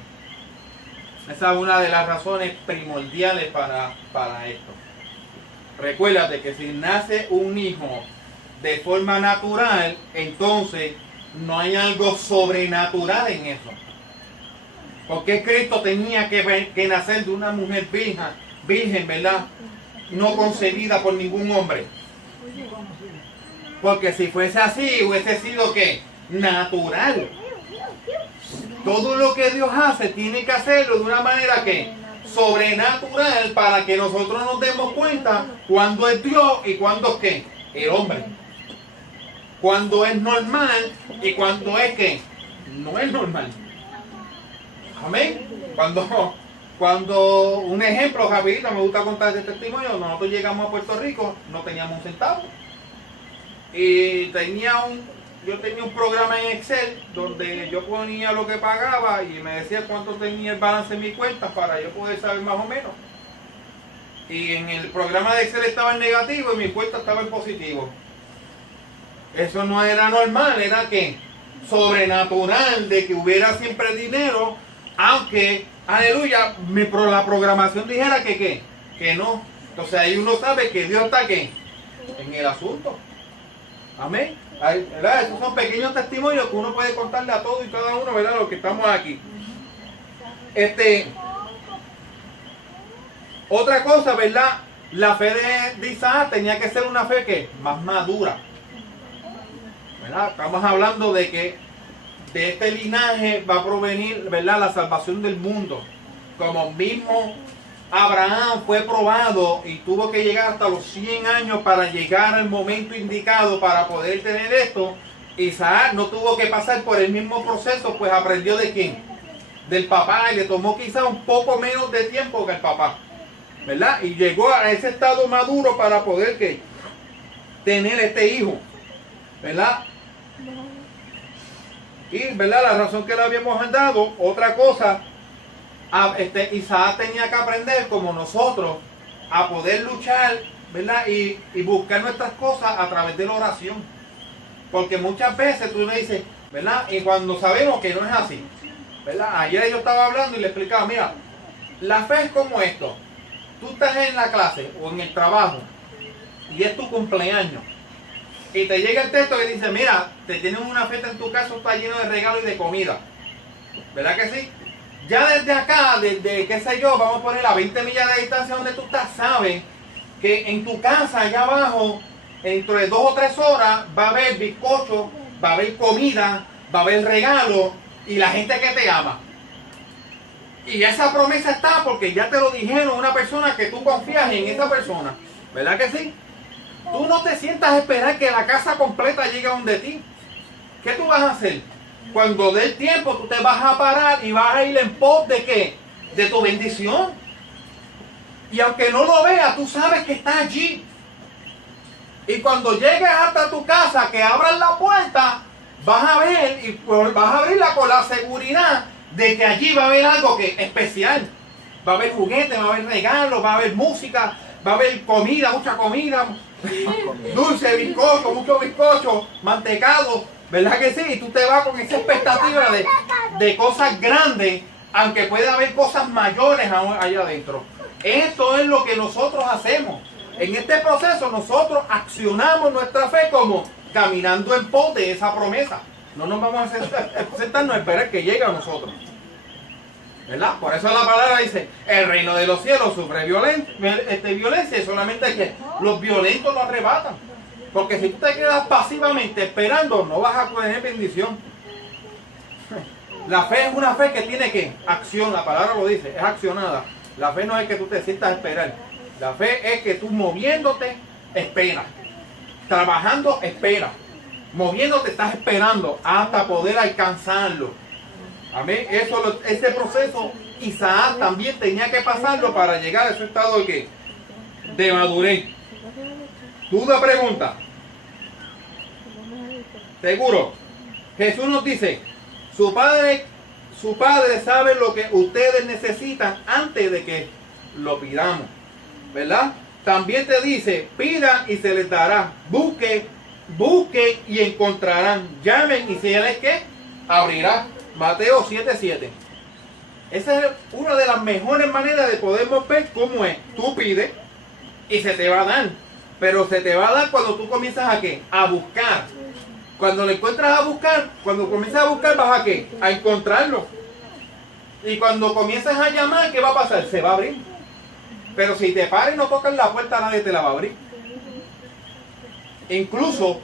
Esa es una de las razones primordiales para esto. Recuérdate que si nace un hijo de forma natural, entonces no hay algo sobrenatural en eso. Porque Cristo tenía que nacer de una mujer virgen, ¿verdad? No concebida por ningún hombre. Porque si fuese así, hubiese sido ¿qué? Natural. Todo lo que Dios hace tiene que hacerlo de una manera que sobrenatural, para que nosotros nos demos cuenta cuándo es Dios y cuándo es ¿qué? El hombre. Cuándo es normal y cuándo es que no es normal. Amén. Cuando un ejemplo rapidito, me gusta contar este testimonio. Nosotros llegamos a Puerto Rico, no teníamos un centavo. Y yo tenía un programa en Excel donde yo ponía lo que pagaba y me decía cuánto tenía el balance en mi cuenta para yo poder saber más o menos. Y en el programa de Excel estaba en negativo y mi cuenta estaba en positivo. Eso no era normal, era que sobrenatural de que hubiera siempre dinero, aunque, aleluya, la programación dijera que no. Entonces ahí uno sabe que Dios está ¿qué? En el asunto. Amén. ¿Verdad? Esos son pequeños testimonios que uno puede contarle a todos y cada uno, ¿verdad? Los que estamos aquí. Otra cosa, ¿verdad? La fe de Isaac tenía que ser una fe que más madura. ¿Verdad? Estamos hablando de que de este linaje va a provenir, ¿verdad?, la salvación del mundo. Como mismo Abraham fue probado y tuvo que llegar hasta los 100 años para llegar al momento indicado para poder tener esto. Isaac no tuvo que pasar por el mismo proceso, pues aprendió ¿de quién? Del papá, y le tomó quizá un poco menos de tiempo que el papá, ¿verdad? Y llegó a ese estado maduro para poder ¿qué? Tener este hijo, ¿verdad? Y, ¿verdad? La razón que le habíamos dado, otra cosa, Isaac tenía que aprender como nosotros a poder luchar, ¿verdad? Y buscar nuestras cosas a través de la oración. Porque muchas veces tú le dices, ¿verdad? Y cuando sabemos que no es así, ¿verdad? Ayer yo estaba hablando y le explicaba, mira, la fe es como esto. Tú estás en la clase o en el trabajo y es tu cumpleaños. Y te llega el texto que dice, mira, te tienen una fiesta en tu casa, está lleno de regalos y de comida. ¿Verdad que sí? Ya desde acá, desde, qué sé yo, vamos a poner a 20 millas de distancia donde tú estás, sabes que en tu casa, allá abajo, dentro de 2 o 3 horas, va a haber bizcocho, va a haber comida, va a haber regalo y la gente que te ama. Y esa promesa está porque ya te lo dijeron una persona que tú confías en esa persona. ¿Verdad que sí? Tú no te sientas a esperar que la casa completa llegue a donde ti. ¿Qué tú vas a hacer? Cuando dé el tiempo, tú te vas a parar y vas a ir en pos de ¿qué? De tu bendición. Y aunque no lo veas, tú sabes que está allí. Y cuando llegues hasta tu casa, que abras la puerta, vas a ver y vas a abrirla con la seguridad de que allí va a haber algo que especial. Va a haber juguetes, va a haber regalos, va a haber música, va a haber comida, mucha comida, dulce, bizcocho, mucho bizcocho, mantecado, ¿verdad que sí? Y tú te vas con esa expectativa de cosas grandes, aunque pueda haber cosas mayores allá adentro. Esto es lo que nosotros hacemos. En este proceso nosotros accionamos nuestra fe como caminando en pos de esa promesa. No nos vamos a sentarnos a esperar que llegue a nosotros. ¿verdad? Por eso la palabra dice, el reino de los cielos sufre violencia, y solamente que los violentos lo arrebatan. Porque si tú te quedas pasivamente esperando, no vas a tener bendición. La fe es una fe que tiene que acción, la palabra lo dice, es accionada. La fe no es que tú te sientas a esperar. La fe es que tú moviéndote, esperas. Trabajando, esperas. Moviéndote, estás esperando hasta poder alcanzarlo. Amén. Ese proceso Isaac también tenía que pasarlo para llegar a ese estado de ¿qué? De madurez. Duda, pregunta. Seguro. Jesús nos dice, su padre sabe lo que ustedes necesitan antes de que lo pidamos. ¿Verdad? También te dice, pidan y se les dará. Busquen y encontrarán. Llamen y se les ¿qué? Abrirá. Mateo 7:7. Esa es una de las mejores maneras de poder ver cómo es. Tú pides y se te va a dar. Pero se te va a dar cuando tú comienzas a ¿qué? A buscar. Cuando lo encuentras a buscar, cuando comienzas a buscar vas a ¿qué? A encontrarlo. Y cuando comienzas a llamar, ¿qué va a pasar? Se va a abrir. Pero si te paras y no tocas la puerta, nadie te la va a abrir. Incluso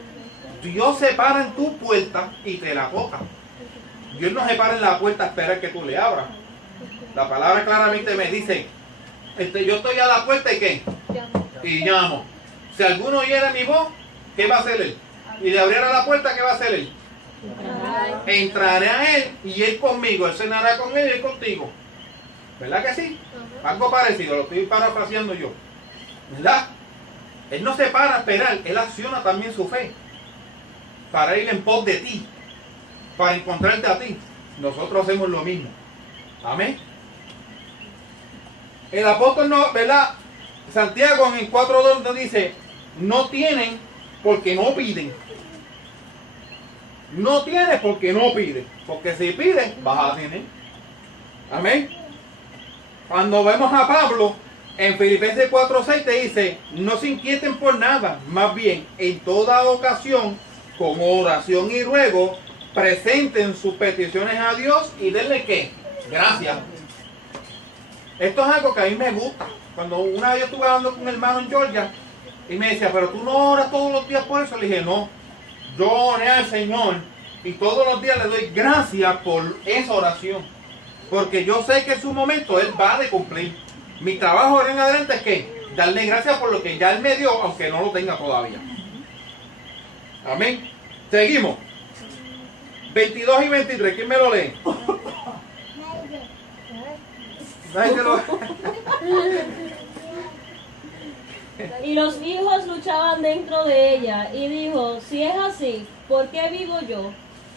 Dios se para en tu puerta y te la toca. Dios no se para en la puerta a esperar que tú le abras. La palabra claramente me dice, yo estoy a la puerta y ¿qué? Y llamo. Si alguno oyera mi voz, ¿qué va a hacer él? Y le abriera la puerta, ¿qué va a hacer él? Entraré a él y él conmigo. Él cenará con él y él contigo. ¿Verdad que sí? Algo parecido, lo estoy parafraseando yo. ¿Verdad? Él no se para a esperar, él acciona también su fe. Para ir en pos de ti. Para encontrarte a ti. Nosotros hacemos lo mismo. Amén. El apóstol, no, ¿verdad? Santiago en 4:2 nos dice, no tienen porque no piden. No tienes porque no pides. Porque si pides, vas a tener. Amén. Cuando vemos a Pablo, en Filipenses 4:6 te dice, no se inquieten por nada, más bien, en toda ocasión, con oración y ruego, presenten sus peticiones a Dios y denle ¿qué? Gracias. Esto es algo que a mí me gusta. Cuando una vez yo estuve hablando con un hermano en Georgia, y me decía, pero tú no oras todos los días por eso. Le dije, no, yo oré al Señor y todos los días le doy gracias por esa oración. Porque yo sé que en su momento Él va a cumplir. Mi trabajo ahora en adelante es que darle gracias por lo que ya Él me dio, aunque no lo tenga todavía. Amén. Seguimos. 22 y 23, ¿quién me lo lee? Y los hijos luchaban dentro de ella, y dijo, si es así, ¿por qué vivo yo?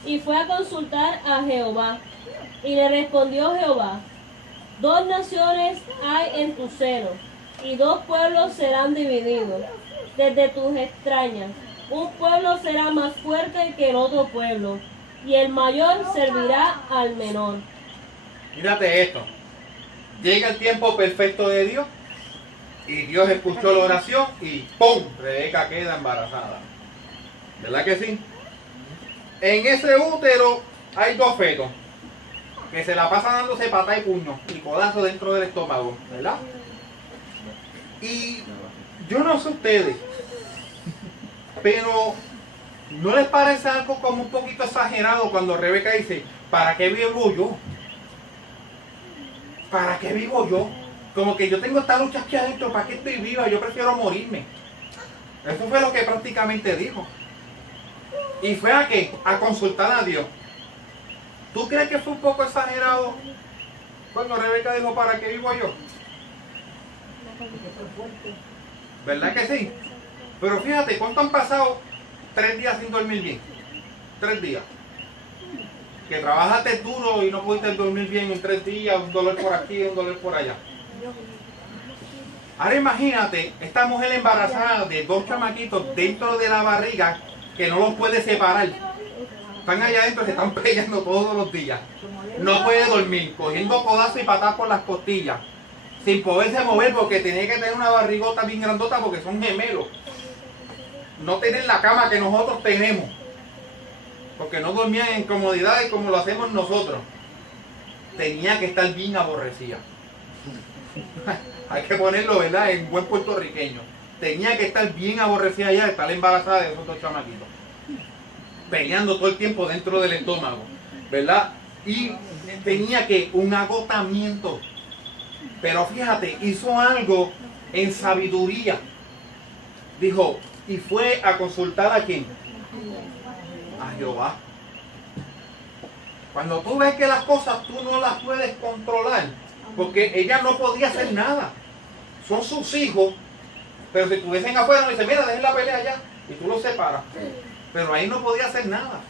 Y fue a consultar a Jehová. Y le respondió Jehová, 2 naciones hay en tu seno, y 2 pueblos serán divididos desde tus extrañas. Un pueblo será más fuerte que el otro pueblo, y el mayor servirá al menor. Mírate esto. Llega el tiempo perfecto de Dios, y Dios escuchó la oración, y ¡pum! Rebeca queda embarazada. ¿Verdad que sí? En ese útero hay 2 fetos, que se la pasan dándose patada y puño, y codazo dentro del estómago, ¿verdad? Y yo no sé ustedes, pero ¿no les parece algo como un poquito exagerado cuando Rebeca dice, ¿para qué vivo yo? ¿Para qué vivo yo? Como que yo tengo esta lucha aquí adentro, ¿para qué estoy viva? Yo prefiero morirme. Eso fue lo que prácticamente dijo. Y fue a ¿qué? A consultar a Dios. ¿Tú crees que fue un poco exagerado cuando Rebeca dijo, ¿para qué vivo yo? ¿Verdad que sí? Pero fíjate, ¿cuánto han pasado 3 días sin dormir bien? 3 días. Que trabajaste duro y no pudiste dormir bien en 3 días, un dolor por aquí, un dolor por allá. Ahora imagínate, esta mujer embarazada de 2 chamaquitos dentro de la barriga que no los puede separar. Están allá adentro, se están peleando todos los días. No puede dormir, cogiendo codazos y patadas por las costillas. Sin poderse mover porque tenía que tener una barrigota bien grandota porque son gemelos. No tienen la cama que nosotros tenemos. Porque no dormían en comodidades como lo hacemos nosotros. tenía que estar bien aborrecida. Hay que ponerlo, ¿verdad?, en buen puertorriqueño. Tenía que estar bien aborrecida ya de estar embarazada de esos dos chamaquitos. Peleando todo el tiempo dentro del estómago, ¿verdad? Y tenía que un agotamiento. Pero fíjate, hizo algo en sabiduría. Dijo, y fue a consultar a quién. A Jehová. Cuando tú ves que las cosas tú no las puedes controlar, porque ella no podía hacer nada. Son sus hijos, pero si estuviesen afuera, no dice, mira, dejen la pelea allá, y tú los separas. Pero ahí no podía hacer nada.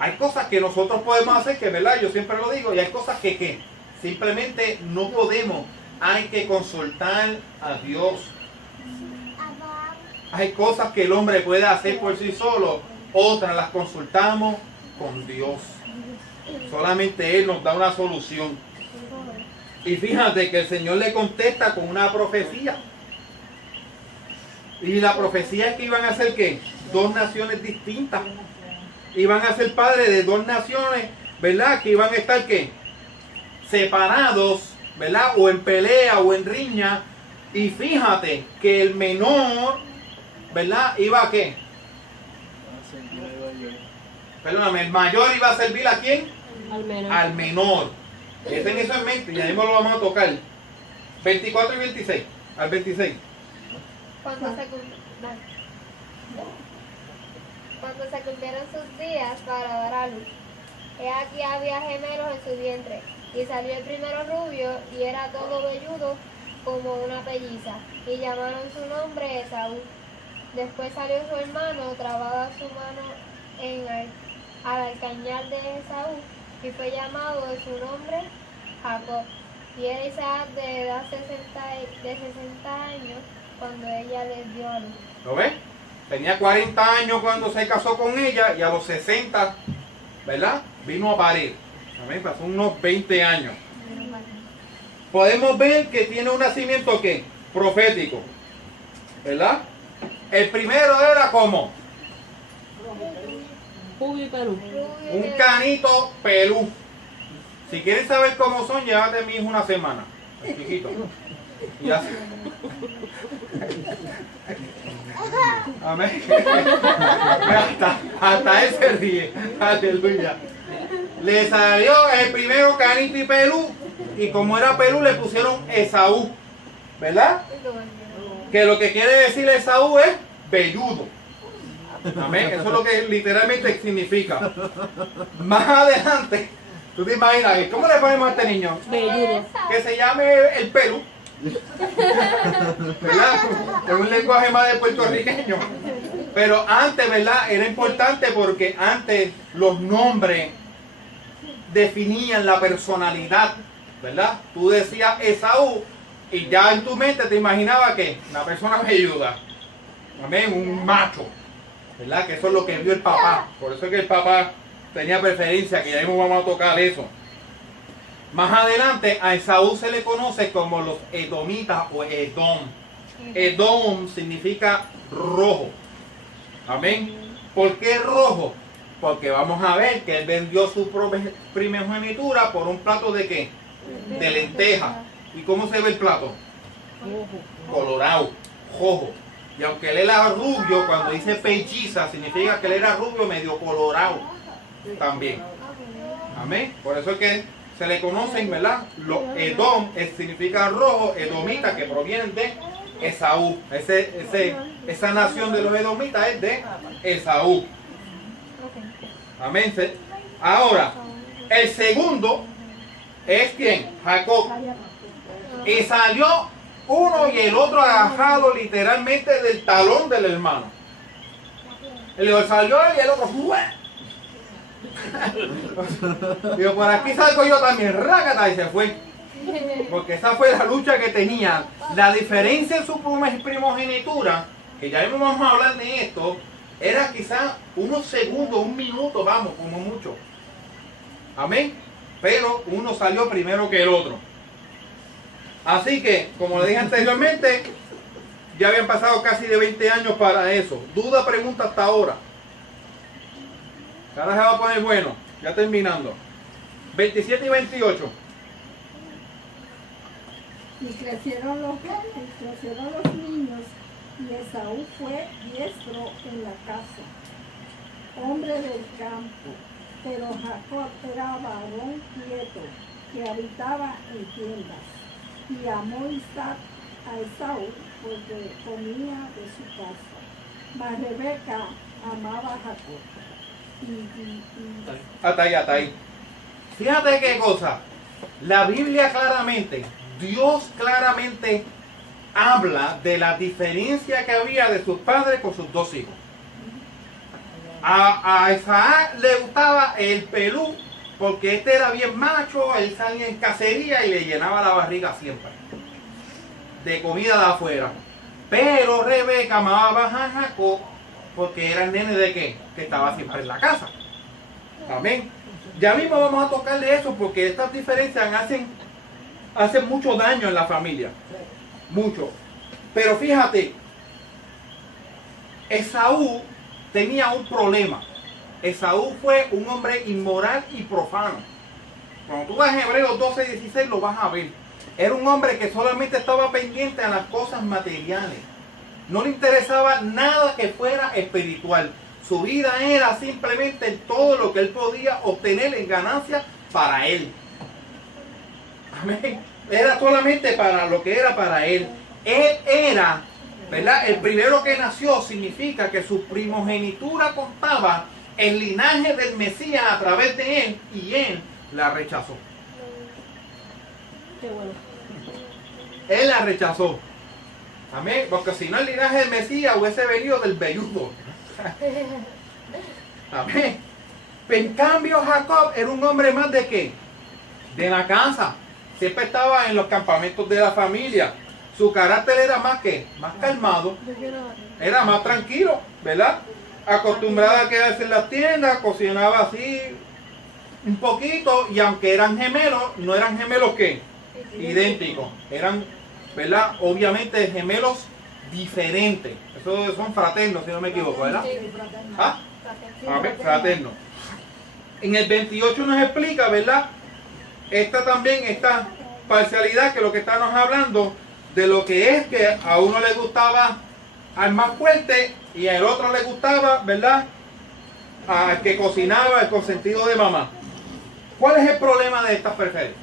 Hay cosas que nosotros podemos hacer, que verdad, yo siempre lo digo, y hay cosas que simplemente no podemos. Hay que consultar a Dios. Hay cosas que el hombre puede hacer por sí solo, otras las consultamos con Dios. Solamente Él nos da una solución. Y fíjate que el Señor le contesta con una profecía. Y la profecía es que iban a ser ¿qué? Dos naciones distintas. Iban a ser padres de dos naciones, ¿verdad? Que iban a estar ¿qué? Separados, ¿verdad? O en pelea o en riña. Y fíjate que el menor, ¿verdad? Iba a ¿qué? Perdóname, el mayor iba a servir ¿a quién? Al menor. Al menor. Ten eso en mente y ahí me lo vamos a tocar. 24 y 26. Al 26. Cuando se cumplieron sus días para dar a luz, he aquí había gemelos en su vientre, y salió el primero rubio, y era todo velludo como una pelliza, y llamaron su nombre Esaú. Después salió su hermano, trababa su mano al alcañar de Esaú, y fue llamado de su nombre Jacob. Y era Isaac de edad de 60 años cuando ella les dio a luz. ¿Lo ves? Tenía 40 años cuando se casó con ella y a los 60, ¿verdad? Vino a parir. Amén. Pasó unos 20 años. Podemos ver que tiene un nacimiento ¿qué? Profético. ¿Verdad? El primero era como Rubio y Perú. un canito pelú. Si quieres saber cómo son, llévate a mi hijo una semana. El chiquito. Y así. Amén. Hasta él se ríe. Aleluya. Le salió el primero canito y pelú. Y como era pelú, le pusieron Esaú. ¿Verdad? Que lo que quiere decir Esaú es velludo. Amén. Eso es lo que literalmente significa. Más adelante, tú te imaginas, ¿cómo le ponemos a este niño? Velludo. Que se llame el Perú. ¿Verdad? Es un lenguaje más de puertorriqueño. Pero antes, ¿verdad? Era importante porque antes los nombres definían la personalidad, ¿verdad? Tú decías Esaú y ya en tu mente te imaginabas que una persona velluda. Amén, un macho. ¿Verdad? Que eso es lo que vio el papá. Por eso es que el papá tenía preferencia, que ya mismo vamos a tocar eso. Más adelante a Esaú se le conoce como los edomitas o Edom. Edom significa rojo. Amén. ¿Por qué rojo? Porque vamos a ver que él vendió su primogenitura por un plato de ¿qué? De lenteja. ¿Y cómo se ve el plato? Colorado, rojo. Y aunque él era rubio, cuando dice pelliza, significa que él era rubio medio colorado también. Amén. Por eso es que se le conocen, ¿verdad? Los Edom significa rojo, edomita, que provienen de Esaú. Esa nación de los edomitas es de Esaú. Amén. Ahora, el segundo es ¿quién? Jacob. Y salió uno y el otro agarrado literalmente del talón del hermano. El salió y el otro digo, por aquí salgo yo también, rácata, y se fue. Porque esa fue la lucha que tenía. La diferencia en su primogenitura, que ya vamos a hablar de esto, era quizás unos segundos, un minuto, vamos, como mucho. Amén. Pero uno salió primero que el otro. Así que, como le dije anteriormente, ya habían pasado casi de 20 años para eso. Duda, pregunta hasta ahora. Ahora se va a poner bueno, ya terminando. 27 y 28. Y crecieron los niños, y Esaú fue diestro en la casa, hombre del campo, pero Jacob era varón quieto, que habitaba en tiendas, y amó Isaac a Esaú porque comía de su casa, mas Rebeca amaba a Jacob. Hasta ahí. Fíjate qué cosa. La Biblia claramente, Dios claramente habla de la diferencia que había de sus padres con sus dos hijos. A Isaac le gustaba el pelú porque este era bien macho, él salía en cacería y le llenaba la barriga siempre de comida de afuera. Pero Rebeca amaba a Jacob porque era el nene de qué? Que estaba siempre en la casa. Amén. Ya mismo vamos a tocar de eso porque estas diferencias hacen mucho daño en la familia. Mucho. Pero fíjate, Esaú tenía un problema. Esaú fue un hombre inmoral y profano. Cuando tú vas a Hebreos 12:16 lo vas a ver. Era un hombre que solamente estaba pendiente a las cosas materiales. No le interesaba nada que fuera espiritual. Su vida era simplemente todo lo que él podía obtener en ganancia para él. Amén. Era solamente para lo que era para él. Él era, ¿verdad? El primero que nació significa que su primogenitura contaba el linaje del Mesías a través de él y él la rechazó. Qué bueno. Él la rechazó. Amén. Porque si no el linaje del Mesías hubiese venido del velludo. Amén. En cambio Jacob era un hombre más de qué? De la casa. Siempre estaba en los campamentos de la familia. Su carácter era más que más calmado. Era más tranquilo, ¿verdad? Acostumbrado a quedarse en las tiendas, cocinaba así un poquito, y aunque eran gemelos, no eran gemelos ¿qué? Idénticos. Eran, ¿verdad? Obviamente gemelos diferentes. Esos son fraternos, si no me equivoco, ¿verdad? ¿Ah? Amén, fraternos. En el 28 nos explica, ¿verdad? Esta parcialidad, que lo que estamos hablando de lo que es que a uno le gustaba al más fuerte y al otro le gustaba, ¿verdad? Al que cocinaba, el consentido de mamá. ¿Cuál es el problema de estas preferencias?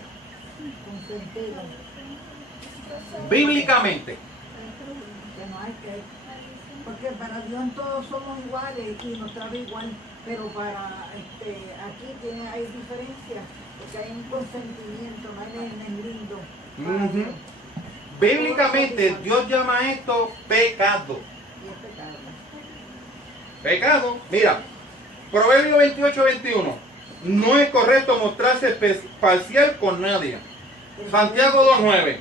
Bíblicamente. Porque para Dios todos somos iguales y nos trata igual, pero para aquí hay diferencias, porque hay un consentimiento, no hay en lindo. Bíblicamente Dios llama esto pecado. Pecado. Mira, Proverbio 28:21. No es correcto mostrarse parcial con nadie. Santiago 2:9.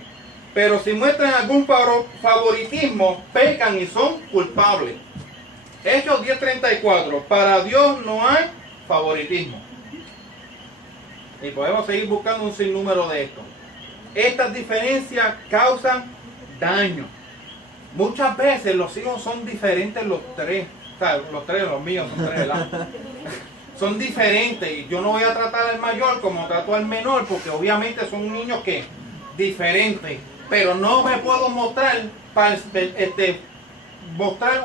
Pero si muestran algún favoritismo, pecan y son culpables. Hechos 10:34. Para Dios no hay favoritismo. Y podemos seguir buscando un sinnúmero de esto. Estas diferencias causan daño. Muchas veces los hijos son diferentes los tres. O sea, los míos son tres, ¿verdad? Son diferentes y yo no voy a tratar al mayor como trato al menor, porque obviamente son niños que diferentes. Pero no me puedo mostrar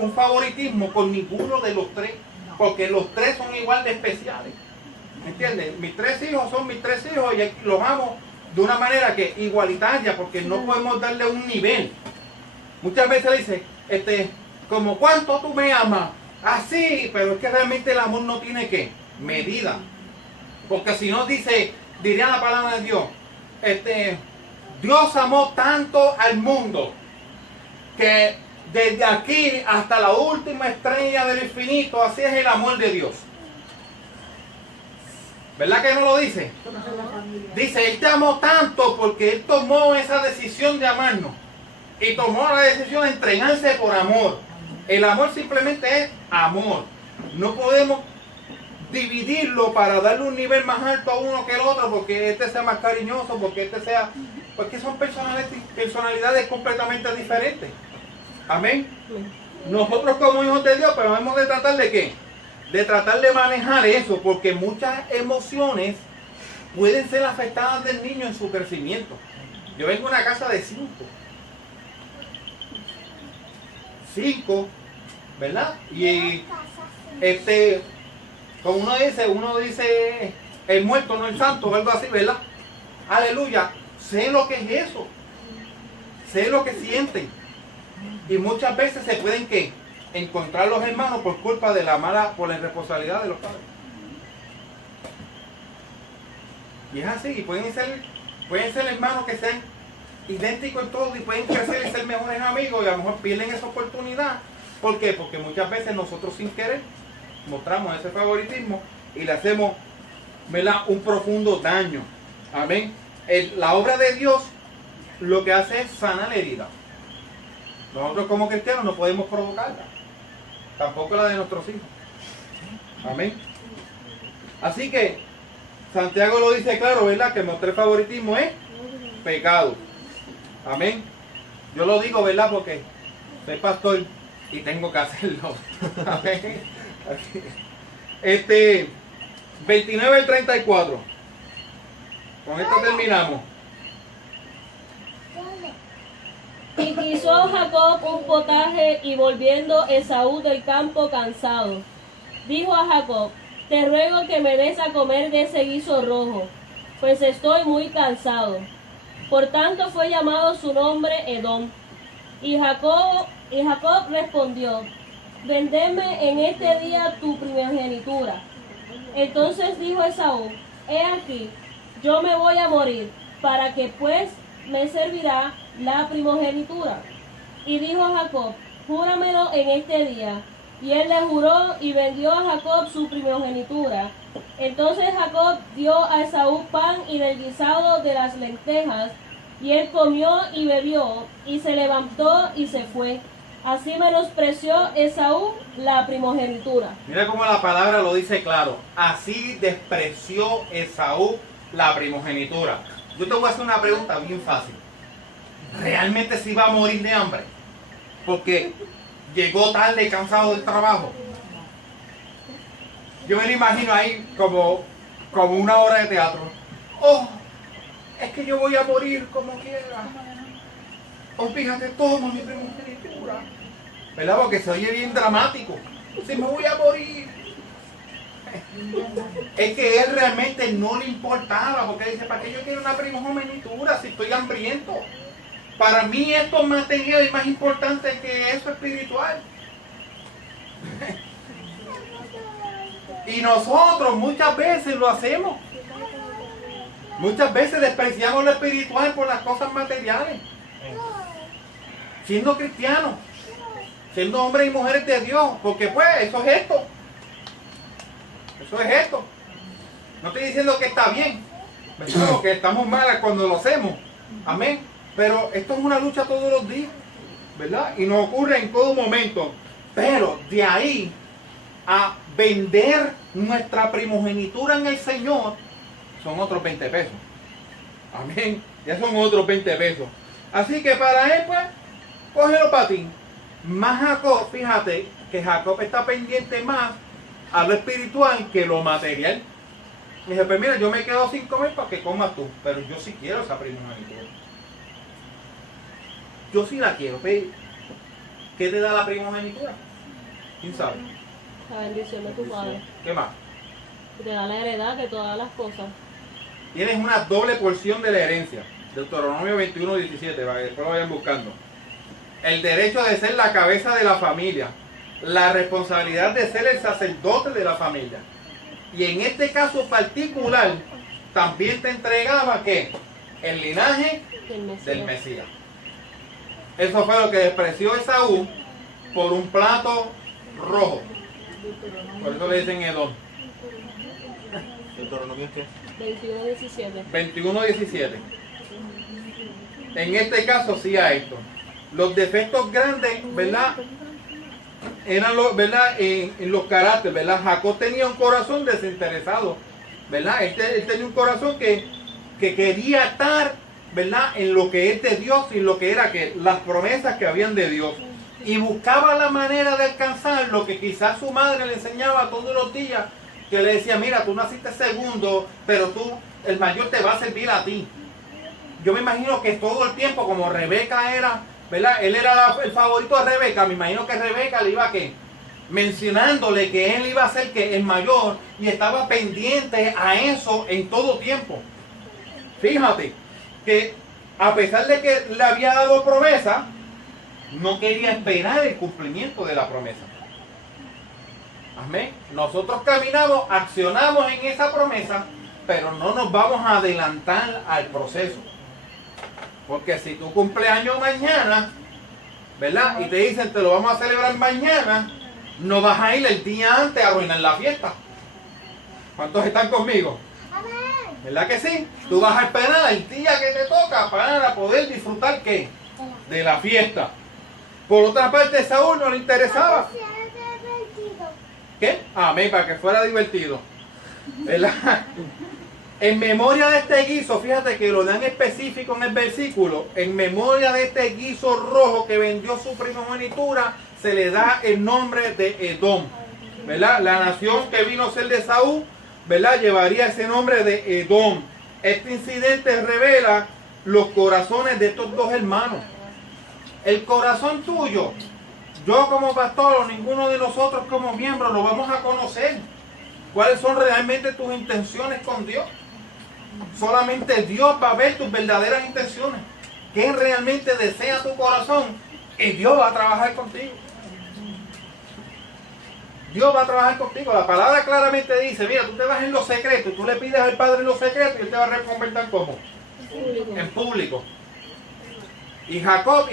un favoritismo con ninguno de los tres, porque los tres son igual de especiales. ¿Me entiendes? Mis tres hijos son mis tres hijos y los amo de una manera que igualitaria, porque no podemos darle un nivel. Muchas veces le dice, como cuánto tú me amas, así, pero es que realmente el amor no tiene ¿qué? Medida. Porque si no diría la palabra de Dios, Dios amó tanto al mundo que desde aquí hasta la última estrella del infinito, así es el amor de Dios. ¿Verdad que no lo dice? Dice, Él te amó tanto porque Él tomó esa decisión de amarnos. Y tomó la decisión de entregarse por amor. El amor simplemente es amor. No podemos dividirlo para darle un nivel más alto a uno que el otro, porque este sea más cariñoso, porque son personalidades completamente diferentes. Amén. Nosotros como hijos de Dios, pero hemos de tratar de ¿qué? De tratar de manejar eso, porque muchas emociones pueden ser afectadas del niño en su crecimiento. Yo vengo de una casa de 5, ¿verdad? Y como uno dice el muerto, no el santo, o algo así, ¿verdad? Aleluya, sé lo que es eso, sé lo que sienten. Y muchas veces se pueden encontrar los hermanos por culpa de por la irresponsabilidad de los padres. Y es así, y pueden ser hermanos que sean idénticos en todo y pueden crecer y ser mejores amigos y a lo mejor pierden esa oportunidad. ¿Por qué? Porque muchas veces nosotros sin querer mostramos ese favoritismo y le hacemos, ¿verdad?, un profundo daño. Amén. La obra de Dios lo que hace es sanar la herida. Nosotros como cristianos no podemos provocarla, tampoco la de nuestros hijos. Amén. Así que Santiago lo dice claro, ¿verdad?, que mostrar favoritismo es pecado. Amén. Yo lo digo, ¿verdad?, porque soy pastor y tengo que hacerlo. Amén. 29 al 34. Con esto terminamos. Y quiso Jacob un potaje, y volviendo Esaú del campo cansado, dijo a Jacob: te ruego que me des a comer de ese guiso rojo, pues estoy muy cansado. Por tanto fue llamado su nombre Edom. Y Jacob respondió: vendeme en este día tu primogenitura. Entonces dijo Esaú: he aquí, yo me voy a morir, para que pues me servirá la primogenitura. Y dijo Jacob: júramelo en este día. Y él le juró y vendió a Jacob su primogenitura. Entonces Jacob dio a Esaú pan y del guisado de las lentejas, y él comió y bebió, y se levantó y se fue. Así menospreció Esaú la primogenitura. Mira cómo la palabra lo dice claro. Así despreció Esaú la primogenitura. Yo te voy a hacer una pregunta bien fácil. ¿Realmente se iba a morir de hambre? Porque llegó tarde, cansado del trabajo. Yo me lo imagino ahí como una obra de teatro. Oh, es que yo voy a morir como quiera. Oh, fíjate, toma mi primogenitura. ¿Verdad? Porque se oye bien dramático. Si me voy a morir. Es que él realmente no le importaba, porque dice: ¿para qué yo quiero una primogenitura si estoy hambriento? Para mí esto material es más importante que eso espiritual. Y nosotros muchas veces lo hacemos. Muchas veces despreciamos lo espiritual por las cosas materiales. Siendo cristianos, siendo hombres y mujeres de Dios, porque pues eso es esto. Eso es esto. No estoy diciendo que está bien, pero que estamos mal cuando lo hacemos. Amén. Pero esto es una lucha todos los días, ¿verdad? Y nos ocurre en todo momento. Pero de ahí a vender nuestra primogenitura en el Señor, son otros 20 pesos. Amén. Ya son otros 20 pesos. Así que para él, pues, cógelo para ti. Más Jacob, fíjate que Jacob está pendiente más a lo espiritual que lo material. Dice: pues mira, yo me quedo sin comer para que comas tú, pero yo sí quiero esa primogenitura. Yo sí la quiero. ¿Qué te da la primogenitura? ¿Quién sabe? La bendición de tu padre. ¿Qué más? Te da la heredad de todas las cosas. Tienes una doble porción de la herencia. Deuteronomio 21:17, para que después lo vayan buscando. El derecho de ser la cabeza de la familia. La responsabilidad de ser el sacerdote de la familia. Y en este caso particular, también te entregaba ¿qué? El linaje del Mesías. Eso fue lo que despreció Esaú por un plato rojo. Por eso le dicen Edom. ¿Deuteronomio qué? 21:17. 21:17. En este caso sí a esto. Los defectos grandes, ¿verdad? Eran los, ¿verdad? En los caracteres, ¿verdad? Jacob tenía un corazón desinteresado, ¿verdad? Él tenía un corazón que quería estar, ¿verdad?, en lo que es de Dios y lo que era las promesas que habían de Dios. Y buscaba la manera de alcanzar lo que quizás su madre le enseñaba todos los días, que le decía: mira, tú naciste segundo, pero tú el mayor te va a servir a ti. Yo me imagino que todo el tiempo, como Rebeca era, ¿verdad? Él era el favorito de Rebeca, me imagino que Rebeca le iba a ¿qué? Mencionándole que él iba a ser que el mayor y estaba pendiente a eso en todo tiempo. Fíjate que a pesar de que le había dado promesa, no quería esperar el cumplimiento de la promesa. Amén. Nosotros caminamos, accionamos en esa promesa, pero no nos vamos a adelantar al proceso. Porque si tu cumpleaños mañana, ¿verdad? Y te dicen te lo vamos a celebrar mañana, no vas a ir el día antes a arruinar la fiesta. ¿Cuántos están conmigo? ¿Verdad que sí? Tú vas a esperar el día que te toca para poder disfrutar ¿qué? De la fiesta. Por otra parte, a Saúl no le interesaba. ¿Qué? Amén, para que fuera divertido. ¿Verdad? En memoria de este guiso, fíjate que lo dan específico en el versículo. En memoria de este guiso rojo que vendió su primogenitura, se le da el nombre de Edom. ¿Verdad? La nación que vino a ser de Saúl, ¿verdad? Llevaría ese nombre de Edom. Este incidente revela los corazones de estos dos hermanos. El corazón tuyo, yo como pastor o ninguno de nosotros como miembros lo vamos a conocer. ¿Cuáles son realmente tus intenciones con Dios? Solamente Dios va a ver tus verdaderas intenciones. ¿Qué realmente desea tu corazón? Y Dios va a trabajar contigo. Dios va a trabajar contigo. La palabra claramente dice, mira, tú te vas en lo secreto, tú le pides al Padre en lo secreto y Él te va a recompensar ¿cómo? En público. Y Jacob,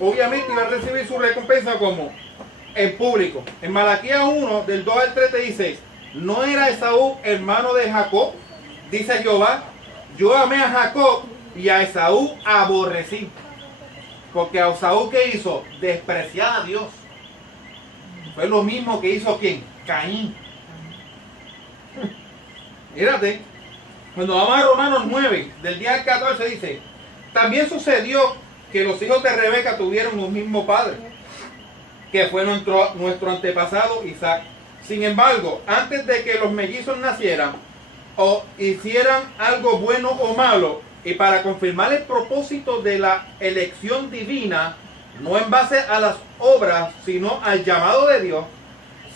obviamente iba a recibir su recompensa como en público. En Malaquías 1, del 2 al 3 te dice, ¿no era Esaú hermano de Jacob? Dice Jehová, yo amé a Jacob y a Esaú aborrecí. Porque a Esaú, ¿qué hizo? Despreciar a Dios. Fue lo mismo que hizo ¿quién? Caín. Mírate, cuando vamos a Romanos 9, del día 14 dice, también sucedió que los hijos de Rebeca tuvieron un mismo padre, que fue nuestro antepasado Isaac. Sin embargo, antes de que los mellizos nacieran o hicieran algo bueno o malo, y para confirmar el propósito de la elección divina, no en base a las obras, sino al llamado de Dios,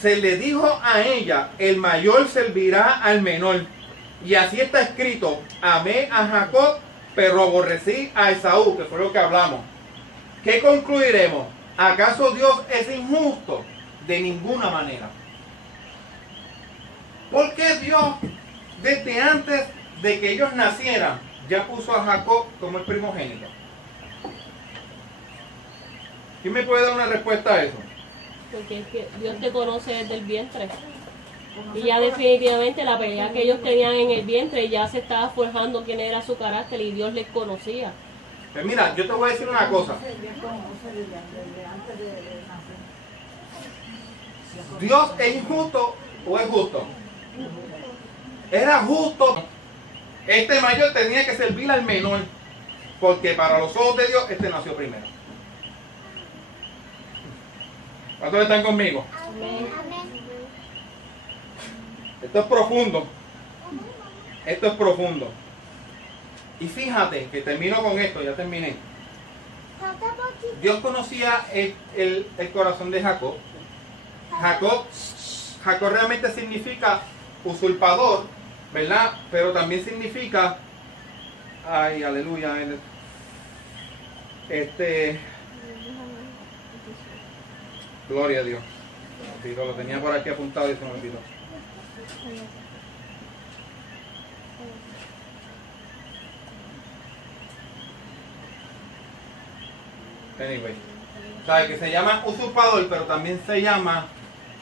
se le dijo a ella, el mayor servirá al menor. Y así está escrito, amé a Jacob, pero aborrecí a Esaú, que fue lo que hablamos. ¿Qué concluiremos? ¿Acaso Dios es injusto? De ninguna manera. ¿Por qué Dios, desde antes de que ellos nacieran, ya puso a Jacob como el primogénito? ¿Quién me puede dar una respuesta a eso? Porque es que Dios te conoce desde el vientre. Y ya definitivamente la pelea que ellos tenían en el vientre ya se estaba forjando quién era su carácter y Dios les conocía. Pues mira, yo te voy a decir una cosa. ¿Dios es injusto o es justo? Era justo. Este mayor tenía que servir al menor, porque para los ojos de Dios este nació primero. ¿Cuántos están conmigo? Amén. Esto es profundo. Esto es profundo. Y fíjate que termino con esto, ya terminé. Dios conocía el corazón de Jacob. Jacob realmente significa usurpador, ¿verdad? Pero también significa, ay, aleluya, gloria a Dios. Sí, lo tenía por aquí apuntado y se me olvidó. Anyway, sabe que se llama usurpador, pero también se llama,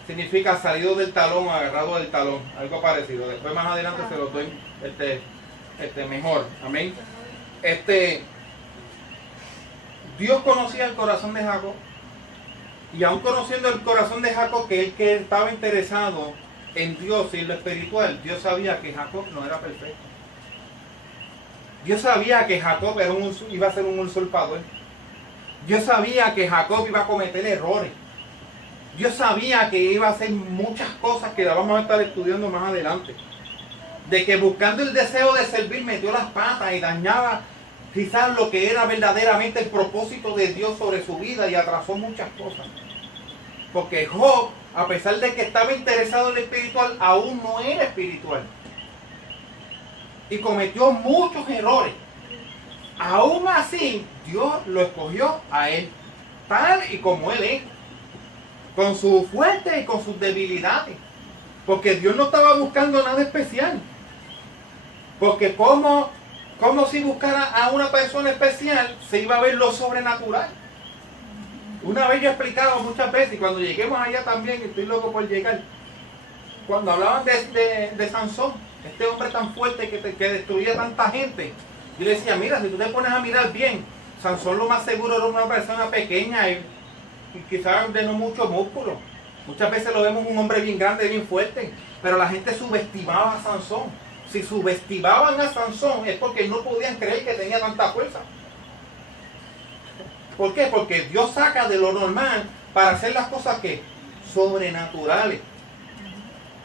significa salido del talón, agarrado del talón, algo parecido. Después más adelante se lo doy mejor. Amén. Dios conocía el corazón de Jacob, y aún conociendo el corazón de Jacob, que estaba interesado en Dios y en lo espiritual, Dios sabía que Jacob no era perfecto. Dios sabía que Jacob iba a ser un usurpador. Dios sabía que Jacob iba a cometer errores. Dios sabía que iba a hacer muchas cosas que las vamos a estar estudiando más adelante. de que buscando el deseo de servir metió las patas y dañaba quizás lo que era verdaderamente el propósito de Dios sobre su vida y atrasó muchas cosas. Porque Job, a pesar de que estaba interesado en lo espiritual, aún no era espiritual. Y cometió muchos errores. Aún así, Dios lo escogió a él, tal y como él es, con sus fuertes y con sus debilidades. Porque Dios no estaba buscando nada especial. Porque como si buscara a una persona especial, se iba a ver lo sobrenatural. Una vez yo he explicado muchas veces, y cuando lleguemos allá también, estoy loco por llegar, cuando hablaban de Sansón, este hombre tan fuerte que destruía tanta gente, yo le decía, mira, si tú te pones a mirar bien, Sansón lo más seguro era una persona pequeña y quizás de no mucho músculo. Muchas veces lo vemos un hombre bien grande, bien fuerte, pero la gente subestimaba a Sansón. Si subestimaban a Sansón es porque no podían creer que tenía tanta fuerza. ¿Por qué? Porque Dios saca de lo normal para hacer las cosas que sobrenaturales.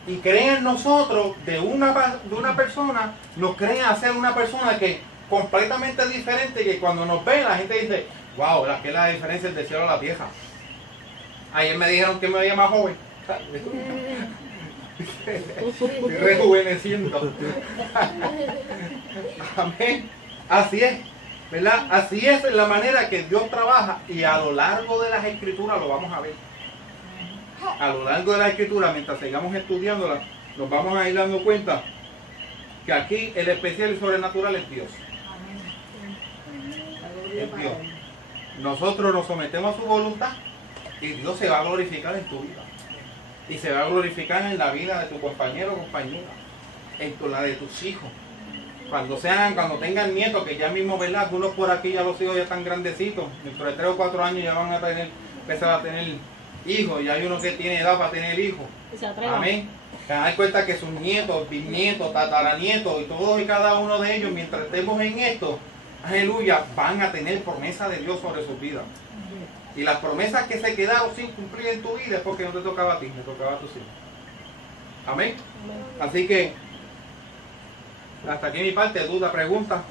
Y crea en nosotros de una persona, nos crea hacer una persona que completamente diferente, que cuando nos ve la gente dice, wow, que es la diferencia del cielo a la tierra. Ayer me dijeron que me veía más joven. Estoy rejuveneciendo. Amén. Así es, ¿verdad? Así es la manera que Dios trabaja y a lo largo de las escrituras lo vamos a ver. A lo largo de la escritura, mientras sigamos estudiándola, nos vamos a ir dando cuenta que aquí el especial y sobrenatural es Dios. Es Dios. Nosotros nos sometemos a su voluntad y Dios se va a glorificar en tu vida. Y se va a glorificar en la vida de tu compañero o compañera, en la de tus hijos. Cuando tengan nietos, que ya mismo, ¿verdad? Algunos por aquí ya los hijos ya están grandecitos, dentro de 3 o 4 años ya van a empezar a tener hijos, y hay uno que tiene edad para tener hijos. Amén. Se dan cuenta que sus nietos, bisnietos, tataranietos y todos y cada uno de ellos, mientras estemos en esto, aleluya, van a tener promesa de Dios sobre sus vidas. Y las promesas que se quedaron sin cumplir en tu vida es porque no te tocaba a ti, te tocaba a tus hijos. Amén. Así que hasta aquí mi parte, duda, pregunta.